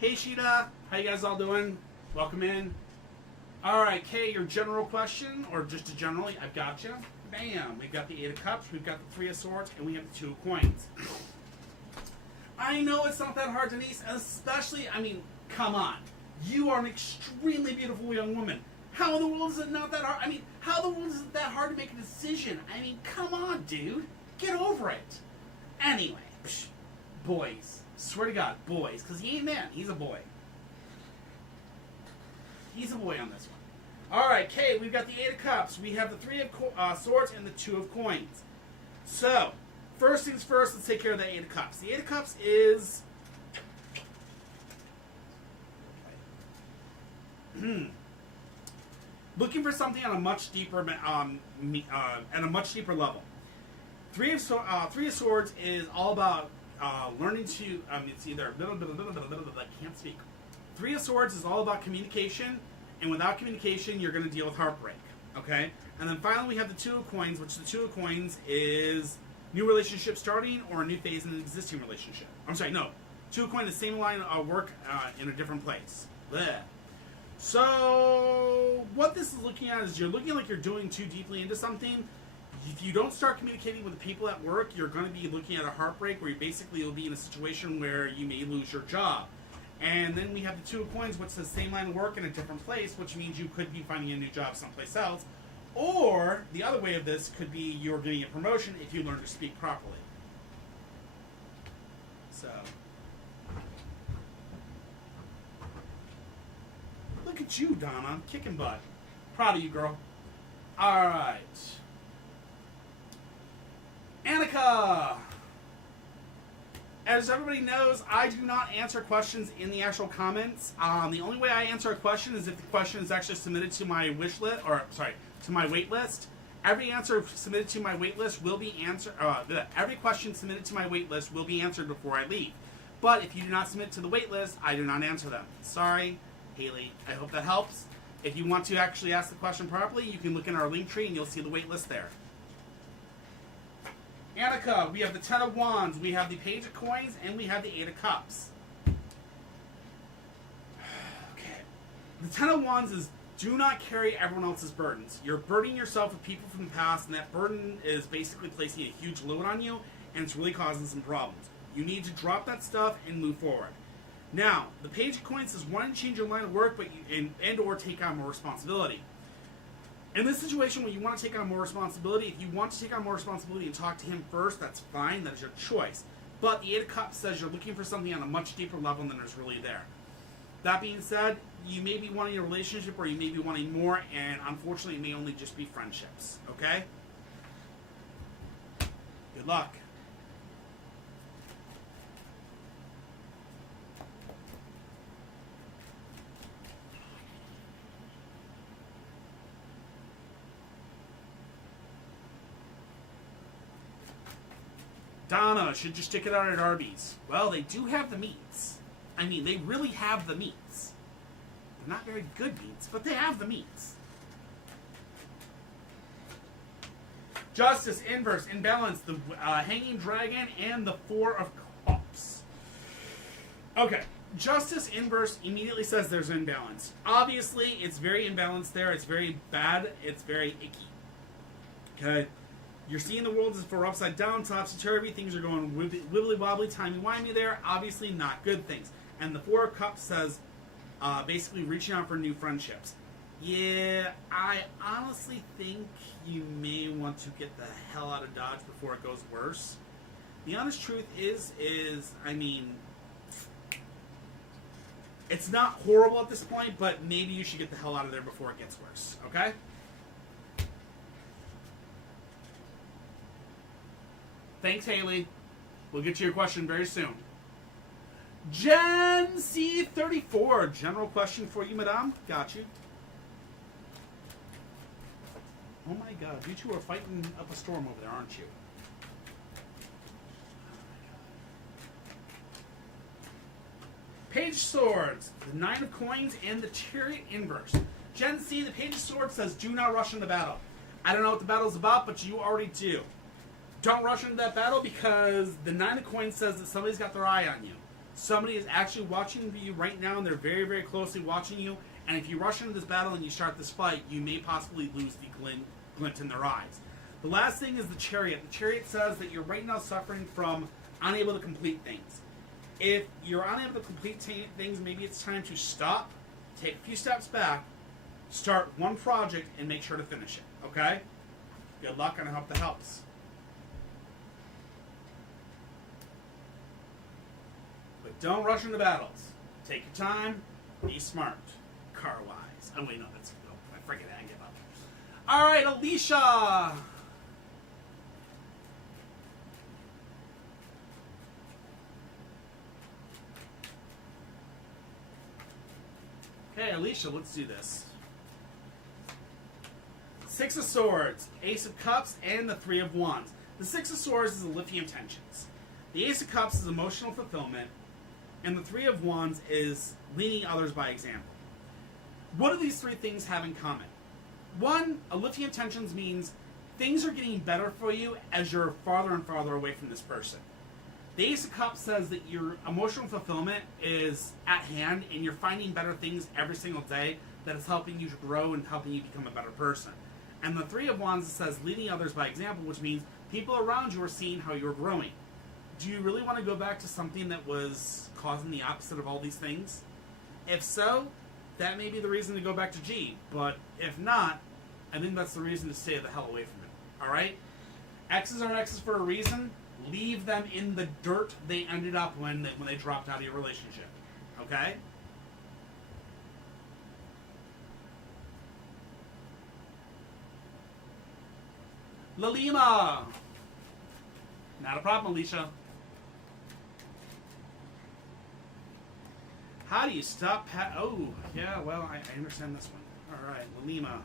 Hey Sheeta, how you guys all doing? Welcome in. All right, Kay, your general question, or just a generally, I've got you. Bam, we've got the 8 of Cups, we've got the 3 of Swords, and we have the 2 of Coins. I know it's not that hard, Denise, especially, I mean, come on. You are an extremely beautiful young woman. How in the world is it not that hard? I mean, how in the world is it that hard to make a decision? I mean, come on, dude. Get over it. Anyway, boys. Swear to God, boys. Because he ain't man. He's a boy. He's a boy on this one. All right, Kay, we've got the 8 of Cups. We have the 3 of Swords and the 2 of Coins. So, first things first, let's take care of the 8 of Cups. The 8 of Cups is... looking for something on a much deeper, at a much deeper level. Three of Swords is all about learning to. It's either I can't speak. 3 of Swords is all about communication, and without communication, you're going to deal with heartbreak. Okay, and then finally we have the 2 of Coins, which the 2 of Coins is new relationship starting or a new phase in an existing relationship. I'm sorry, no. 2 of Coins is the same line of work in a different place. Blech. So, what this is looking at is you're looking like you're doing too deeply into something. If you don't start communicating with the people at work, you're going to be looking at a heartbreak where you basically will be in a situation where you may lose your job. And then we have the 2 of Coins, which is the same line of work in a different place, which means you could be finding a new job someplace else. Or, the other way of this could be you're getting a promotion if you learn to speak properly. So... look at you, Donna, kicking butt. Proud of you, girl. All right. Annika. As everybody knows, I do not answer questions in the actual comments. The only way I answer a question is if the question is actually submitted to my wish list, or sorry, to my wait list. Every answer submitted to my wait list will be answered. Every question submitted to my wait list will be answered before I leave. But if you do not submit to the wait list, I do not answer them. Sorry. Haley, I hope that helps. If you want to actually ask the question properly, you can look in our link tree and you'll see the wait list there. Annika, we have the 10 of Wands, we have the Page of Coins, and we have the 8 of Cups. Okay. The 10 of Wands is do not carry everyone else's burdens. You're burdening yourself with people from the past, and that burden is basically placing a huge load on you, and it's really causing some problems. You need to drop that stuff and move forward. Now, the Page of Coins says want to change your line of work, but and or take on more responsibility. In this situation, when you want to take on more responsibility, if you want to take on more responsibility and talk to him first, that's fine. That is your choice. But the 8 of Cups says you're looking for something on a much deeper level than is really there. That being said, you may be wanting a relationship or you may be wanting more, and unfortunately, it may only just be friendships. Okay? Good luck. Donna, should just stick it out at Arby's. Well, they do have the meats. I mean, they really have the meats. They're not very good meats, but they have the meats. Justice, inverse, imbalance, the Hanging Dragon, and the 4 of Cups. Okay, Justice, inverse, immediately says there's an imbalance. Obviously, it's very imbalanced there. It's very bad. It's very icky. Okay? You're seeing the world as for upside down, topsy-turvy. Things are going wibbly-wobbly, timey-wimey there. Obviously, not good things. And the 4 of Cups says basically reaching out for new friendships. Yeah, I honestly think you may want to get the hell out of Dodge before it goes worse. The honest truth is I mean, it's not horrible at this point, but maybe you should get the hell out of there before it gets worse, okay? Thanks, Haley. We'll get to your question very soon. Gen C34, general question for you, madame. Got you. Oh my god, you two are fighting up a storm over there, aren't you? Page of Swords, the 9 of Coins, and the Chariot inverse. Gen C, the Page of Swords says, do not rush into battle. I don't know what the battle's about, but you already do. Don't rush into that battle because the 9 of Coins says that somebody's got their eye on you. Somebody is actually watching you right now, and they're very, very closely watching you. And if you rush into this battle and you start this fight, you may possibly lose the glint in their eyes. The last thing is the Chariot. The Chariot says that you're right now suffering from unable to complete things. If you're unable to complete things, maybe it's time to stop, take a few steps back, start one project, and make sure to finish it. Okay? Good luck, and I hope that helps. But don't rush into battles. Take your time. Be smart. Car-wise. Oh, wait, no, that's... Oh, I forget it. I give up. All right, Alicia! Okay, Alicia, let's do this. Six of Swords, Ace of Cups, and the Three of Wands. The Six of Swords is the lifting of tensions. The Ace of Cups is emotional fulfillment, and the Three of Wands is leading others by example. What do these three things have in common? One, a lifting of tensions means things are getting better for you as you're farther and farther away from this person. The Ace of Cups says that your emotional fulfillment is at hand and you're finding better things every single day that is helping you to grow and helping you become a better person. And the Three of Wands says leading others by example, which means people around you are seeing how you're growing. Do you really want to go back to something that was causing the opposite of all these things? If so, that may be the reason to go back to G. But if not, I think that's the reason to stay the hell away from it. Alright? X's are X's for a reason. Leave them in the dirt they ended up when they dropped out of your relationship. Okay? Lalima! Not a problem, Alicia. How do you stop oh, yeah, well, I understand this one. Alright, Lalima.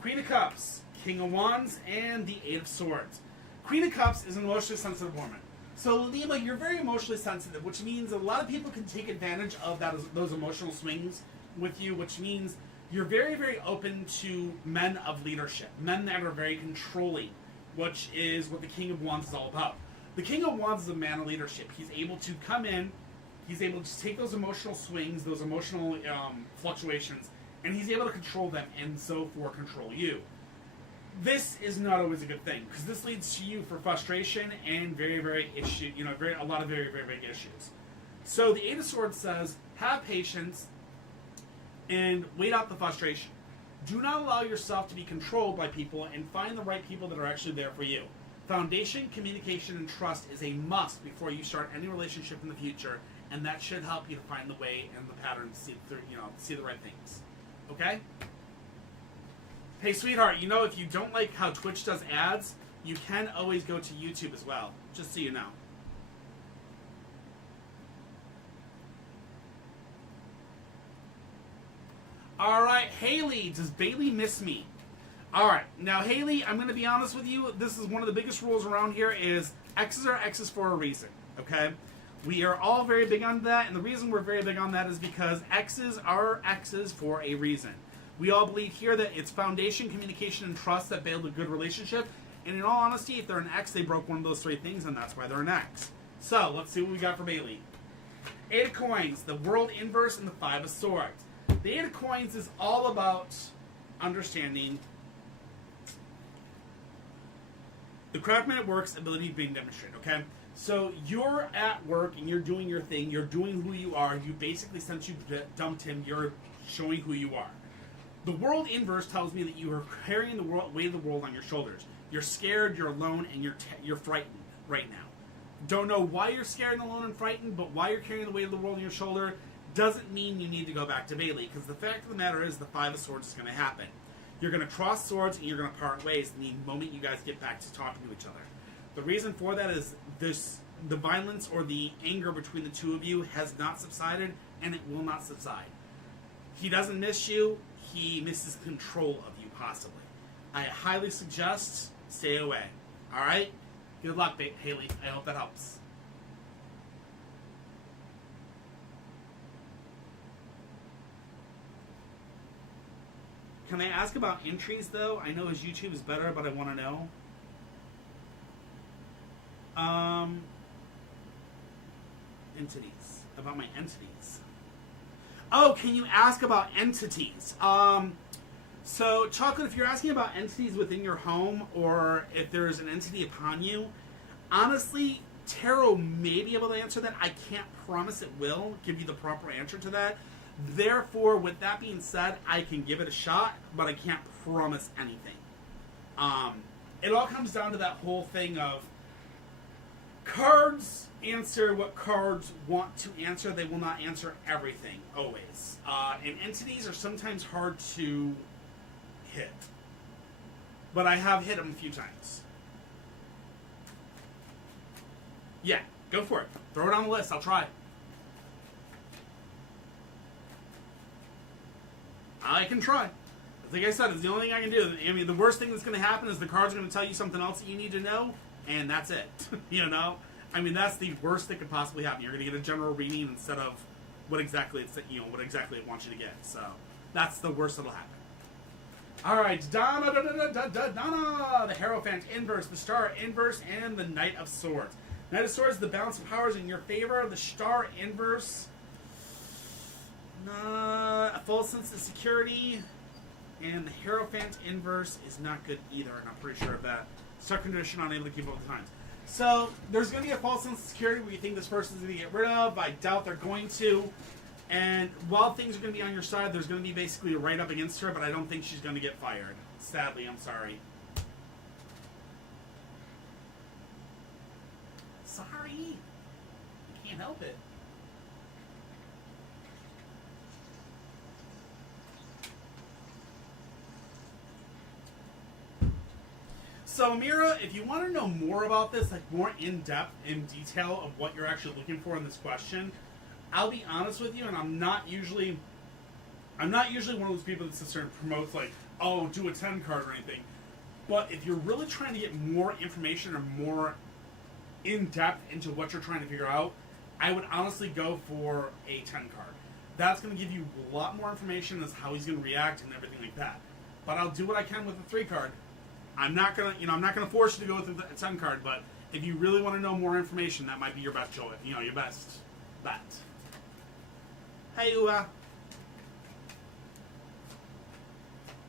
Queen of Cups, King of Wands, and the Eight of Swords. Queen of Cups is an emotionally sensitive woman. So, Lima, you're very emotionally sensitive, which means a lot of people can take advantage of those emotional swings with you, which means you're very, very open to men of leadership, men that are very controlling, which is what the King of Wands is all about. The King of Wands is a man of leadership. He's able to come in, he's able to take those emotional swings, those emotional fluctuations, and he's able to control them, and so for control you. This is not always a good thing, because this leads to you for frustration and a lot of very, very big issues. So the Eight of Swords says, have patience and wait out the frustration. Do not allow yourself to be controlled by people, and find the right people that are actually there for you. Foundation, communication, and trust is a must before you start any relationship in the future, and that should help you to find the way and the pattern to see the right things. Okay? Hey, sweetheart, if you don't like how Twitch does ads, you can always go to YouTube as well, just so you know. Alright, Haley, does Bailey miss me? Alright, now Haley, I'm going to be honest with you, this is one of the biggest rules around here is X's are X's for a reason, okay? We are all very big on that, and the reason we're very big on that is because X's are X's for a reason. We all believe here that it's foundation, communication, and trust that build a good relationship, and in all honesty, if they're an X, they broke one of those three things, and that's why they're an X. So, let's see what we got for Bailey. Eight of Coins, the World Inverse, and the Five of Swords. The Eight of Coins is all about understanding the craftsman at work's ability being demonstrated, okay? So you're at work and you're doing your thing, you're doing who you are, you basically, since you dumped him, you're showing who you are. The World Inverse tells me that you are carrying the weight of the world on your shoulders. You're scared, you're alone, and you're frightened right now. Don't know why you're scared and alone and frightened, but why you're carrying the weight of the world on your shoulder doesn't mean you need to go back to Bailey, because the fact of the matter is the Five of Swords is going to happen. You're going to cross swords and you're going to part ways the moment you guys get back to talking to each other. The reason for that is the violence or the anger between the two of you has not subsided, and it will not subside. He doesn't miss you, he misses control of you, possibly. I highly suggest stay away. Alright? Good luck, Haley. I hope that helps. Can I ask about entries, though? I know his YouTube is better, but I want to know. Entities. About my entities. Oh, can you ask about entities? So, Chocolate, if you're asking about entities within your home, or if there's an entity upon you, honestly, Tarot may be able to answer that. I can't promise it will give you the proper answer to that. Therefore, with that being said, I can give it a shot, but I can't promise anything. It all comes down to that whole thing of cards answer what cards want to answer. They will not answer everything, always. And entities are sometimes hard to hit. But I have hit them a few times. Yeah, go for it. Throw it on the list. I'll try. I can try. Like I said, it's the only thing I can do. I mean, the worst thing that's going to happen is the cards are going to tell you something else that you need to know, and that's it. You know? I mean, that's the worst that could possibly happen. You're going to get a general reading instead of what exactly what exactly it wants you to get. So that's the worst that'll happen. All right, Donna, the Hierophant inverse, the Star inverse, and the Knight of Swords. Knight of Swords, the balance of powers in your favor. The Star inverse, a false sense of security. And the Hierophant inverse is not good either, and I'm pretty sure of that. Stuck condition, unable to keep up with the times. So, there's going to be a false sense of security where you think this person's going to get rid of. I doubt they're going to. And while things are going to be on your side, there's going to be basically a write-up against her, but I don't think she's going to get fired. Sadly, I'm sorry. Sorry. I can't help it. So, Mira, if you want to know more about this, like more in-depth, in detail of what you're actually looking for in this question, I'll be honest with you, and I'm not usually one of those people that sits there and promotes, like, oh, do a 10 card or anything. But if you're really trying to get more information or more in-depth into what you're trying to figure out, I would honestly go for a 10 card. That's going to give you a lot more information as how he's going to react and everything like that. But I'll do what I can with the 3 card. I'm not gonna force you to go with a 10 card, but if you really want to know more information, that might be your best choice. Your best bet. Hey, Ua.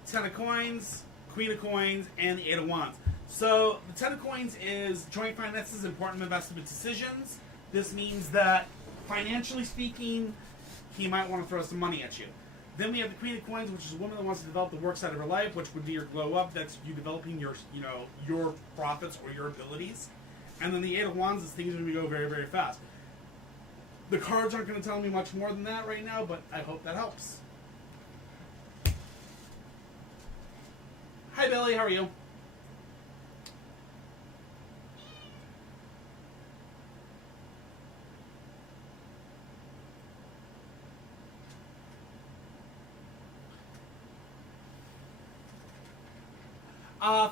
10 of coins, Queen of coins, and the 8 of wands. So the 10 of coins is joint finances, important investment decisions. This means that financially speaking, he might want to throw some money at you. Then we have the Queen of Coins, which is a woman that wants to develop the work side of her life, which would be your glow up. That's you developing your profits or your abilities. And then the 8 of Wands is things are going to go very, very fast. The cards aren't going to tell me much more than that right now, but I hope that helps. Hi, Billy. How are you?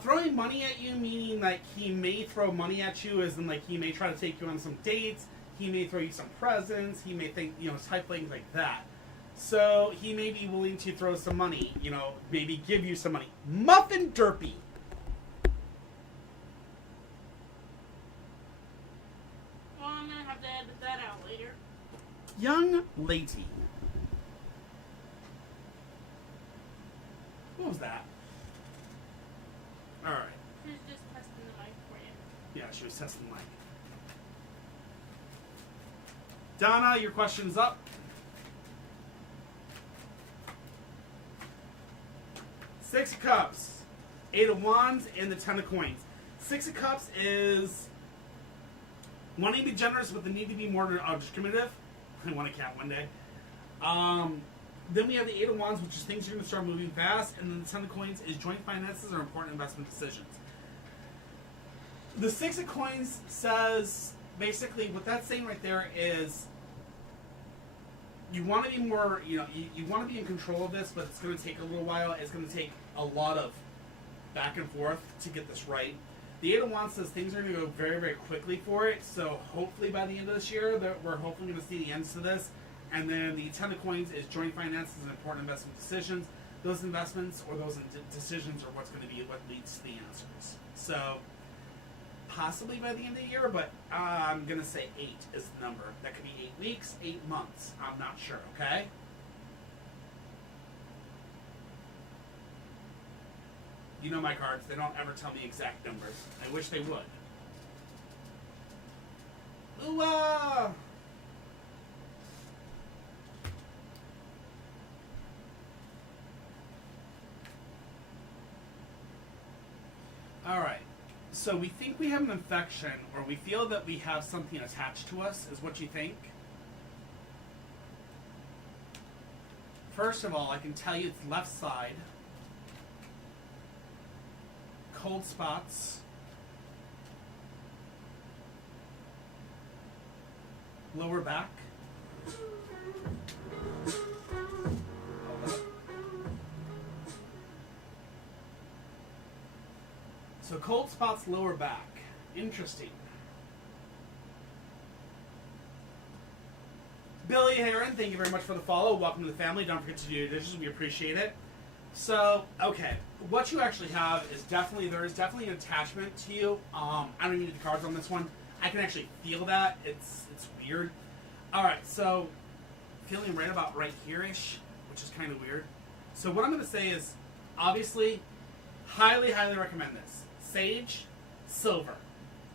Throwing money at you, meaning like he may throw money at you, as in like he may try to take you on some dates, he may throw you some presents, he may think, type things like that. So he may be willing to throw some money, maybe give you some money. Muffin Derpy. Well, I'm gonna have to edit that out later. Young Lady. What was that? Alright. She's just testing the mic for you. Yeah, she was testing the mic. Donna, your question's up. Six of Cups, 8 of Wands, and the 10 of Coins. 6 of Cups is wanting to be generous, but the need to be more discriminative. I want a cat one day. Then we have the 8 of Wands, which is things are going to start moving fast, and then the 10 of Coins is joint finances or important investment decisions. The 6 of Coins says, basically, what that's saying right there is you want to be more, you want to be in control of this, but it's going to take a little while. It's going to take a lot of back and forth to get this right. The 8 of Wands says things are going to go very, very quickly for it, so hopefully by the end of this year, we're hopefully going to see the ends to this. And then the 10 of Coins is joint finances and important investment decisions. those investments or those decisions are what's going to be what leads to the answers. So possibly by the end of the year, but I'm going to say 8 is the number. That could be 8 weeks, 8 months. I'm not sure, okay? You know my cards. They don't ever tell me exact numbers. I wish they would. Ooh, Alright. So we think we have an infection, or we feel that we have something attached to us, is what you think? First of all, I can tell you it's left side. Cold spots. Lower back. So cold spots, lower back. Interesting. Billy Heron, thank you very much for the follow. Welcome to the family. Don't forget to do your dishes. We appreciate it. So, okay, what you actually have is there is definitely an attachment to you. I don't even need the cards on this one. I can actually feel that. It's weird. All right, so feeling right about right here-ish, which is kind of weird. So what I'm going to say is, obviously, highly, highly recommend this. Sage, silver.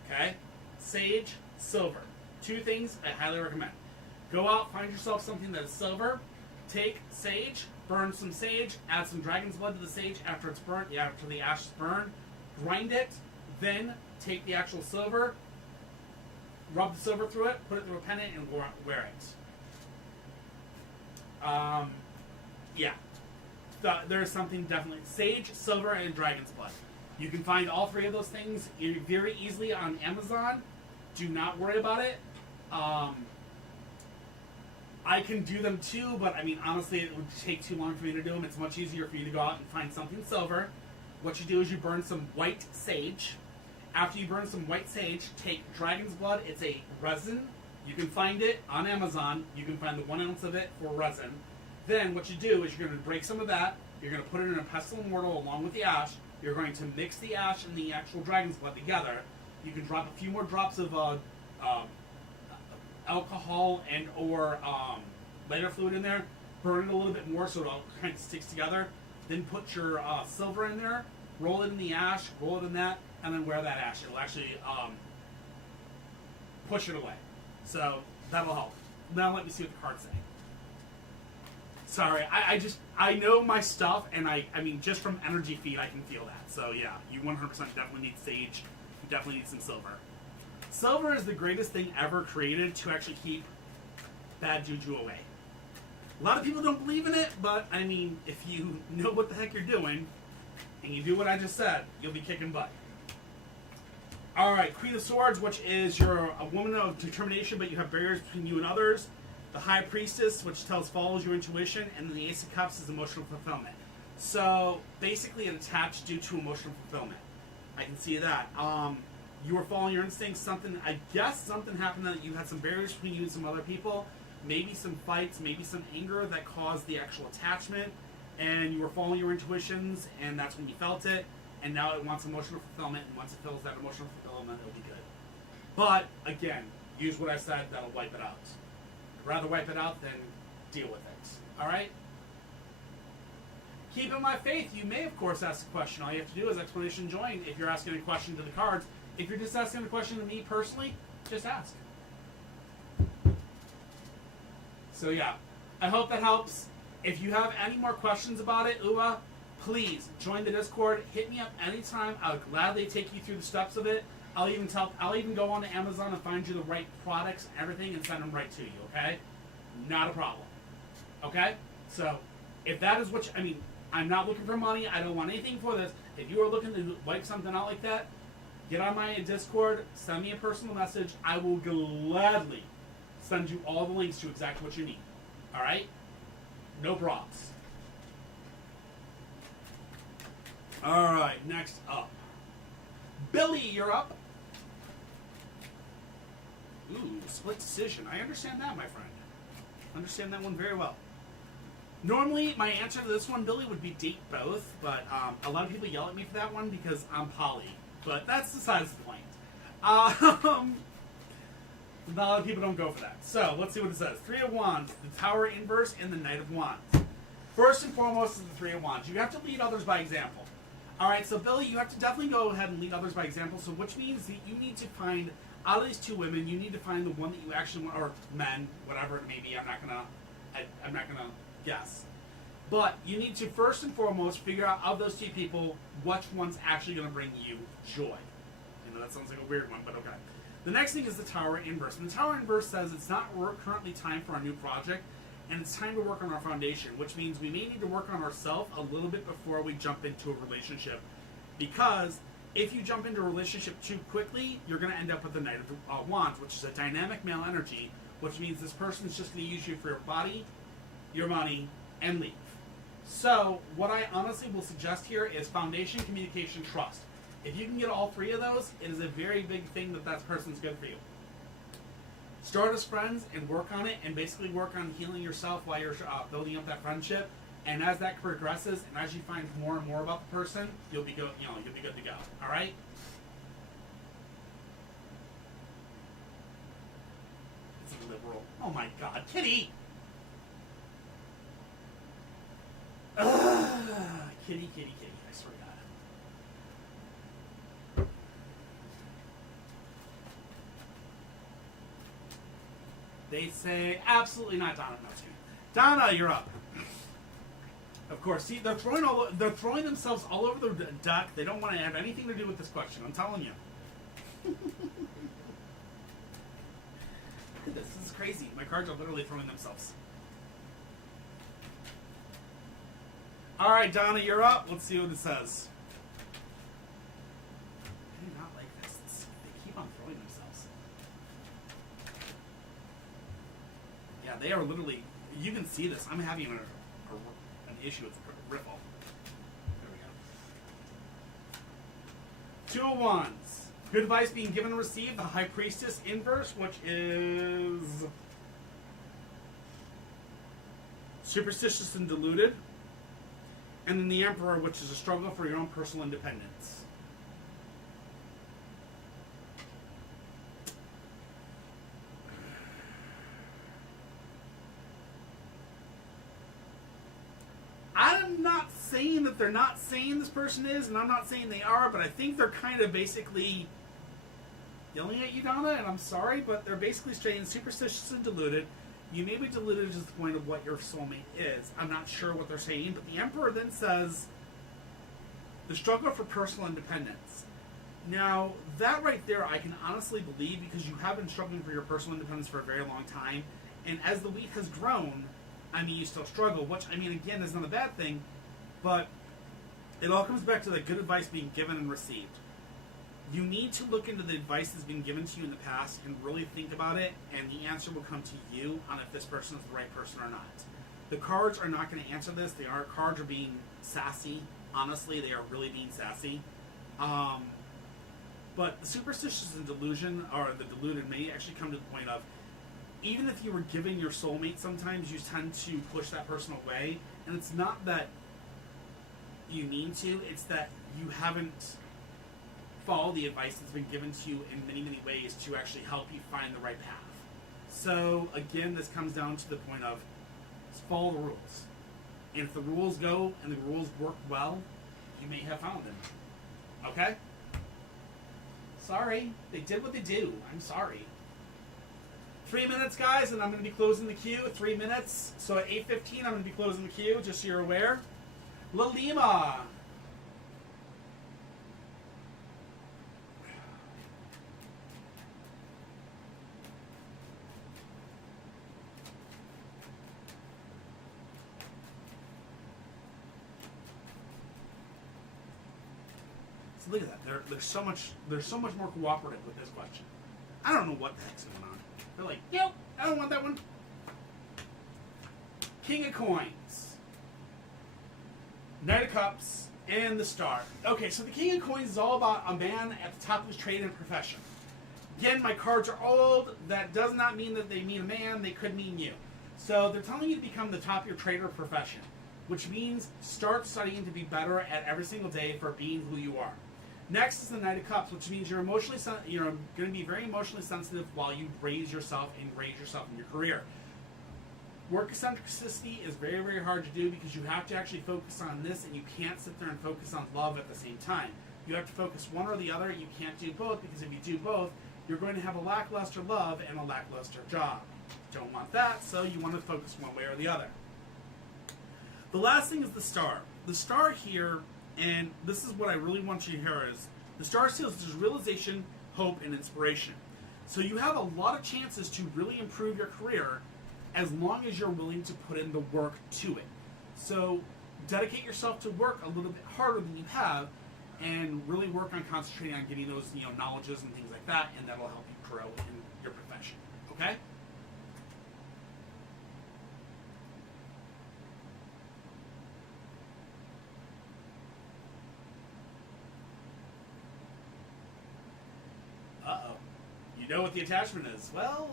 Okay? Sage, silver. 2 things I highly recommend. Go out, find yourself something that is silver. Take sage, burn some sage, add some dragon's blood to the sage after it's burnt, after the ash is burned. Grind it, then take the actual silver, rub the silver through it, put it through a pendant, and wear it. Yeah. There is something definitely. Sage, silver, and dragon's blood. You can find all 3 of those things very easily on Amazon. Do not worry about it. I can do them too, but I mean, honestly, it would take too long for me to do them. It's much easier for you to go out and find something silver. What you do is you burn some white sage. After you burn some white sage, take dragon's blood. It's a resin. You can find it on Amazon. You can find the 1 ounce of it for resin. Then what you do is you're going to break some of that. You're going to put it in a pestle and mortar along with the ash. You're going to mix the ash and the actual dragon's blood together. You can drop a few more drops of alcohol and or lighter fluid in there. Burn it a little bit more so it all kind of sticks together. Then put your silver in there. Roll it in the ash. Roll it in that. And then wear that ash. It'll actually push it away. So that'll help. Now let me see what the cards say. Sorry, I know my stuff, and I mean, just from energy feed, I can feel that. So yeah, you 100% definitely need sage. You definitely need some silver. Silver is the greatest thing ever created to actually keep bad juju away. A lot of people don't believe in it, but I mean, if you know what the heck you're doing, and you do what I just said, you'll be kicking butt. Alright, Queen of Swords, which is you're a woman of determination, but you have barriers between you and others. The High Priestess, which follows your intuition, and then the Ace of Cups is emotional fulfillment. So basically, it's attached due to emotional fulfillment. I can see that. You were following your instincts. I guess something happened that you had some barriers between you and some other people. Maybe some fights, maybe some anger that caused the actual attachment, and you were following your intuitions, and that's when you felt it. And now it wants emotional fulfillment, and once it feels that emotional fulfillment, it'll be good. But again, use what I said. That'll wipe it out. Rather wipe it out than deal with it. All right? Keep in my faith, you may, of course, ask a question. All you have to do is explanation join if you're asking a question to the cards. If you're just asking a question to me personally, just ask. So, yeah. I hope that helps. If you have any more questions about it, please join the Discord. Hit me up anytime. I'll gladly take you through the steps of it. I'll even go on to Amazon and find you the right products and everything and send them right to you, okay? Not a problem. Okay? So, if that is what I'm not looking for money. I don't want anything for this. If you are looking to wipe something out like that, get on my Discord, send me a personal message. I will gladly send you all the links to exactly what you need. Alright? No props. Alright, next up. Billy, you're up. Ooh, split decision. I understand that, my friend. Understand that one very well. Normally, my answer to this one, Billy, would be date both, but a lot of people yell at me for that one because I'm poly. But that's besides the point. A lot of people don't go for that. So, let's see what it says. Three of Wands, the Tower inverse, and the Knight of Wands. First and foremost is the Three of Wands. You have to lead others by example. Alright, so Billy, you have to definitely go ahead and lead others by example, so which means that you need to find, out of these two women, you need to find the one that you actually want, or men, whatever it may be, I'm not gonna guess. But you need to first and foremost figure out of those two people, which one's actually gonna bring you joy. You know, that sounds like a weird one, but okay. The next thing is the Tower inverse. And the Tower inverse says it's not currently time for a new project, and it's time to work on our foundation, which means we may need to work on ourselves a little bit before we jump into a relationship. Because if you jump into a relationship too quickly, you're going to end up with the Knight of Wands, which is a dynamic male energy, which means this person's just going to use you for your body, your money, and leave. So, what I honestly will suggest here is foundation, communication, trust. If you can get all three of those, it is a very big thing that person's good for you. Start as friends and work on it, and basically work on healing yourself while you're building up that friendship. And as that progresses, and as you find more and more about the person, you'll be good. You'll be good to go. All right. It's a liberal. Oh my God, Kitty. Kitty, kitty, kitty. I swear to God. They say, absolutely not, Donna. No, Donna, you're up. Of course, see, they're throwing themselves all over the deck. They don't want to have anything to do with this question. I'm telling you. This is crazy. My cards are literally throwing themselves. All right, Donna, you're up. Let's see what it says. I do not like this. They keep on throwing themselves. Yeah, they are literally. You can see this. I'm having an issue with Ripple. There we go. Two of Wands. Good advice being given and received. The High Priestess inverse, which is superstitious and deluded. And then the Emperor, which is a struggle for your own personal independence. I'm not saying that they're not saying this person is, and I'm not saying they are, but I think they're kind of basically yelling at you, Donna, and I'm sorry, but they're basically saying superstitious and deluded. You may be deluded to the point of what your soulmate is. I'm not sure what they're saying, but the Emperor then says, the struggle for personal independence. Now, that right there I can honestly believe, because you have been struggling for your personal independence for a very long time, and as the wheat has grown, I mean, you still struggle, which, I mean, again, is not a bad thing, but it all comes back to the good advice being given and received. You need to look into the advice that's been given to you in the past and really think about it, and the answer will come to you on if this person is the right person or not. The cards are not going to answer this. Cards are being sassy. Honestly, they are really being sassy. But the superstitious and delusion, or the deluded, may actually come to the point of, even if you were given your soulmate, sometimes you tend to push that person away, and it's not that you need to, it's that you haven't follow the advice that's been given to you in many, many ways to actually help you find the right path. So, again, this comes down to the point of follow the rules. And if the rules go and the rules work well, you may have found them. Okay? Sorry. They did what they do. I'm sorry. 3 minutes, guys, and I'm going to be closing the queue. 3 minutes. So at 8:15, I'm going to be closing the queue, just so you're aware. Lalima. Look at that. There's so much more cooperative with this question. I don't know what the heck's going on. They're like, yep, I don't want that one. King of Coins, Knight of Cups, and the Star. Okay, so the King of Coins is all about a man at the top of his trade and profession. Again, my cards are old. That does not mean that they mean a man. They could mean you. So they're telling you to become the top of your trade or profession, which means start studying to be better at every single day for being who you are. Next is the Knight of Cups, which means you're going to be very emotionally sensitive while you raise yourself in your career. Work eccentricity is very, very hard to do because you have to actually focus on this, and you can't sit there and focus on love at the same time. You have to focus one or the other. You can't do both, because if you do both, you're going to have a lackluster love and a lackluster job. Don't want that, so you want to focus one way or the other. The last thing is the Star. The Star here, and this is what I really want you to hear, is the Star seals is realization, hope, and inspiration. So you have a lot of chances to really improve your career as long as you're willing to put in the work to it. So dedicate yourself to work a little bit harder than you have, and really work on concentrating on getting those knowledges and things like that, and that'll help you grow in your profession. Okay? Uh-oh. You know what the attachment is. Well,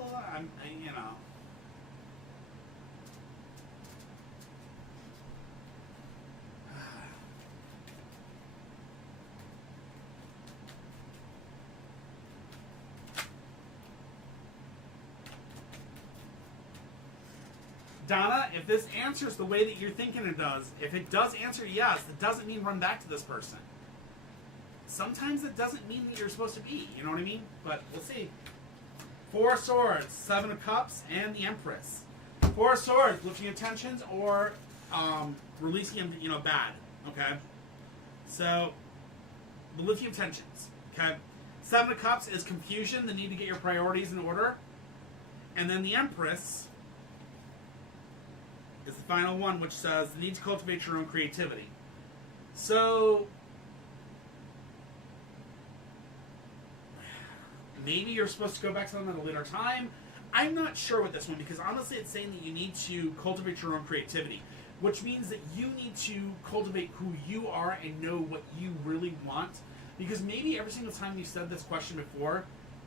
Donna, if this answers the way that you're thinking it does, if it does answer yes, that doesn't mean run back to this person. Sometimes it doesn't mean that you're supposed to be, you know what I mean? But we'll see. 4 Swords, 7 of Cups, and the Empress. 4 Swords, lifting your tensions or releasing them, bad. Okay? So, the lifting of tensions. Okay? 7 of Cups is confusion, the need to get your priorities in order. And then the Empress is the final one, which says the need to cultivate your own creativity. So, maybe you're supposed to go back to them at a later time. I'm not sure with this one, because honestly it's saying that you need to cultivate your own creativity, which means that you need to cultivate who you are and know what you really want. Because maybe every single time you said this question before,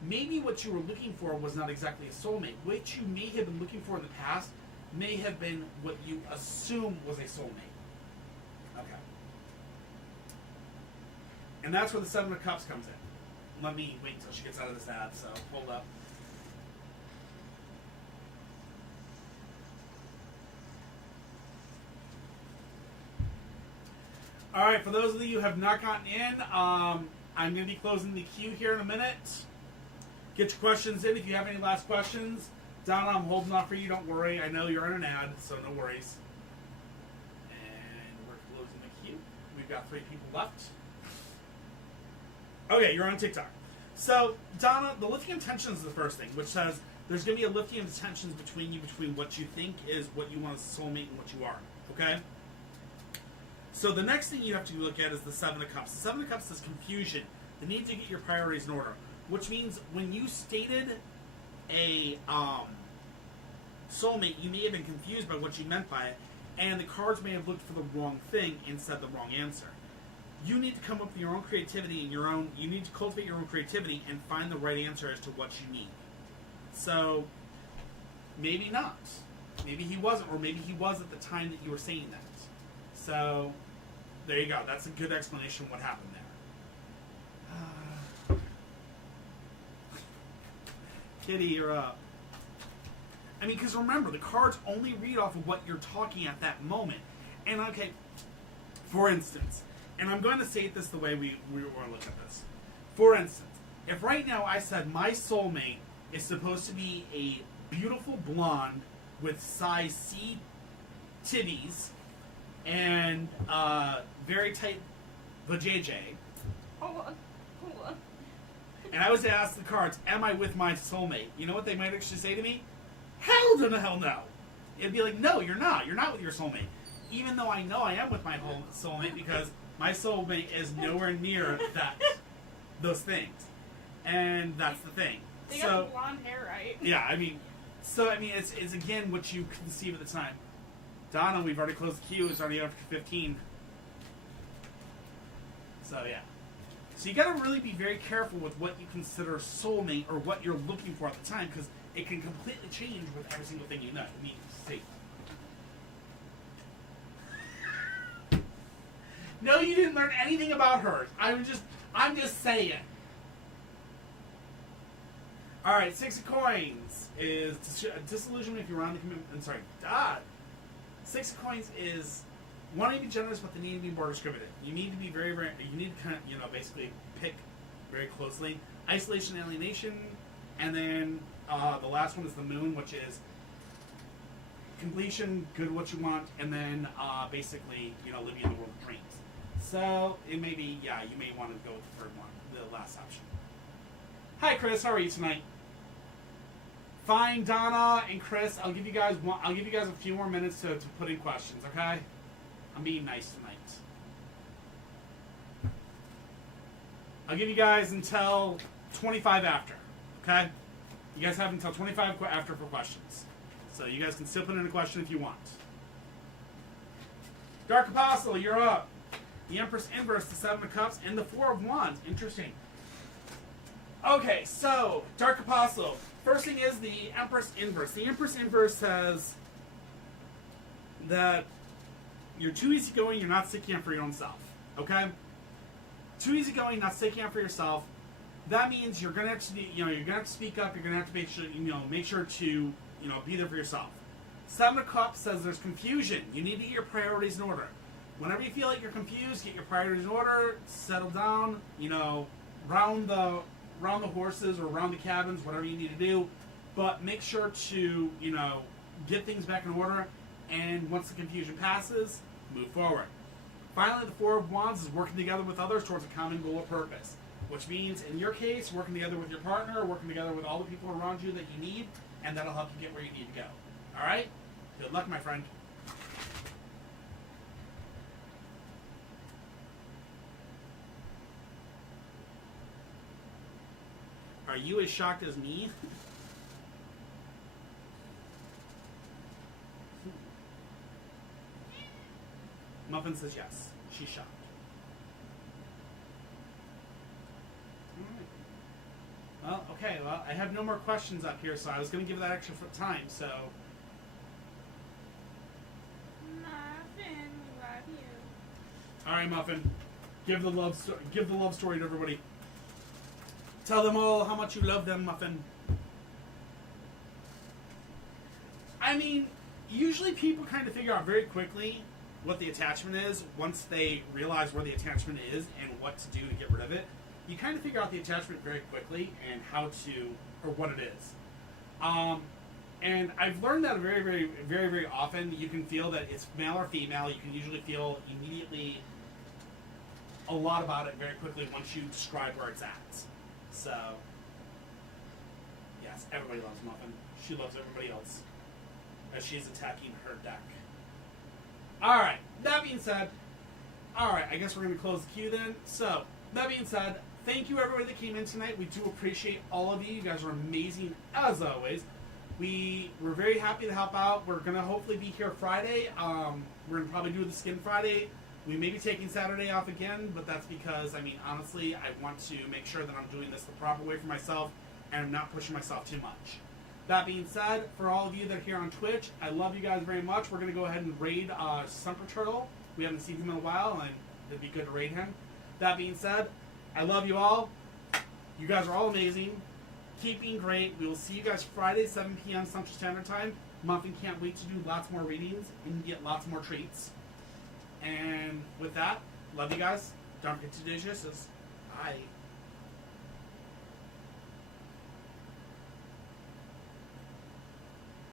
maybe what you were looking for was not exactly a soulmate. What you may have been looking for in the past may have been what you assume was a soulmate. Okay. And that's where the 7 of Cups comes in. Let me wait until she gets out of this ad, so hold up. Alright, for those of you who have not gotten in, I'm going to be closing the queue here in a minute. Get your questions in if you have any last questions. Donna, I'm holding off for you, don't worry. I know you're in an ad, so no worries. And we're closing the queue. We've got 3 people left. Okay, you're on TikTok. So, Donna, the lifting of tensions is the first thing, which says there's going to be a lifting of tensions between you, between what you think is what you want as a soulmate and what you are. Okay? So the next thing you have to look at is the 7 of Cups. The 7 of Cups is confusion, the need to get your priorities in order, which means when you stated a soulmate, you may have been confused by what you meant by it, and the cards may have looked for the wrong thing and said the wrong answer. You need to come up with your own creativity and you need to cultivate your own creativity and find the right answer as to what you need. So, maybe not. Maybe he wasn't, or maybe he was at the time that you were saying that. So, there you go. That's a good explanation of what happened there. Kitty, you're up. I mean, because remember, the cards only read off of what you're talking at that moment. And, okay, for instance, and I'm going to say this the way we want to look at this. For instance, if right now I said my soulmate is supposed to be a beautiful blonde with size C titties and very tight vajayjay, Hold on. and I was to ask the cards, am I with my soulmate? You know what they might actually say to me? Hell to the hell no. It'd be like, no, you're not. You're not with your soulmate. Even though I know I am with my whole soulmate, because my soulmate is nowhere near those things. And that's the thing. They got the blonde hair, right? Yeah, I mean, it's again what you conceive at the time. Donna, we've already closed the queue. It's already after 15. So, yeah. So you got to really be very careful with what you consider soulmate or what you're looking for at the time, because it can completely change with every single thing you know. You need to see. No, you didn't learn anything about her. I'm just saying. All right, 6 of coins is disillusionment if you're on the commitment. I'm sorry. 6 of coins is wanting to be generous, but the need to be more discriminative. You need to be very, very. You need to kind of, basically pick very closely. Isolation, alienation, and then the last one is the moon, which is completion, good what you want, and then basically, living in the world of dreams. So it may be, you may want to go with the third one, the last option. Hi, Chris. How are you tonight? Fine, Donna and Chris. I'll give you guys a few more minutes to put in questions. Okay? I'm being nice tonight. I'll give you guys until 25 after. Okay? You guys have until 25 after for questions. So you guys can still put in a question if you want. Dark Apostle, you're up. The Empress Inverse, the 7 of Cups, and the 4 of Wands. Interesting. Okay, so, Dark Apostle. First thing is the Empress Inverse. The Empress Inverse says that you're too easygoing, you're not sticking up for your own self. Okay? Too easygoing, not sticking up for yourself. That means you're gonna have to be, you're gonna have to speak up, you're gonna have to make sure to, be there for yourself. 7 of Cups says there's confusion. You need to get your priorities in order. Whenever you feel like you're confused, get your priorities in order, settle down, round the horses or round the cabins, whatever you need to do. But make sure to, get things back in order. And once the confusion passes, move forward. Finally, the 4 of Wands is working together with others towards a common goal or purpose. Which means, in your case, working together with your partner, working together with all the people around you that you need, and that'll help you get where you need to go. Alright? Good luck, my friend. Are you as shocked as me? Muffin says yes. She's shocked. Well, okay. Well, I have no more questions up here, so I was going to give that extra time. So. Muffin, we love you. All right, Muffin. Give the love story to everybody. Tell them all how much you love them, Muffin. I mean, usually people kind of figure out very quickly what the attachment is once they realize where the attachment is and what to do to get rid of it. You kind of figure out the attachment very quickly and how to, or what it is. And I've learned that very, very, very, very often. You can feel that it's male or female. You can usually feel immediately a lot about it very quickly once you describe where it's at. So, yes, everybody loves Muffin. She loves everybody else as she's attacking her deck. Alright, that being said, I guess we're going to close the queue then. So, that being said, thank you everybody that came in tonight. We do appreciate all of you. You guys are amazing as always. We're very happy to help out. We're going to hopefully be here Friday. We're going to probably do the Skin Friday. We may be taking Saturday off again, but that's because, honestly, I want to make sure that I'm doing this the proper way for myself and I'm not pushing myself too much. That being said, for all of you that are here on Twitch, I love you guys very much. We're going to go ahead and raid Sumper Turtle. We haven't seen him in a while, and it'd be good to raid him. That being said, I love you all. You guys are all amazing. Keep being great. We will see you guys Friday, 7 p.m. Central Standard Time. Muffin can't wait to do lots more readings and get lots more treats. And with that, love you guys. Don't forget to do dishes. Bye.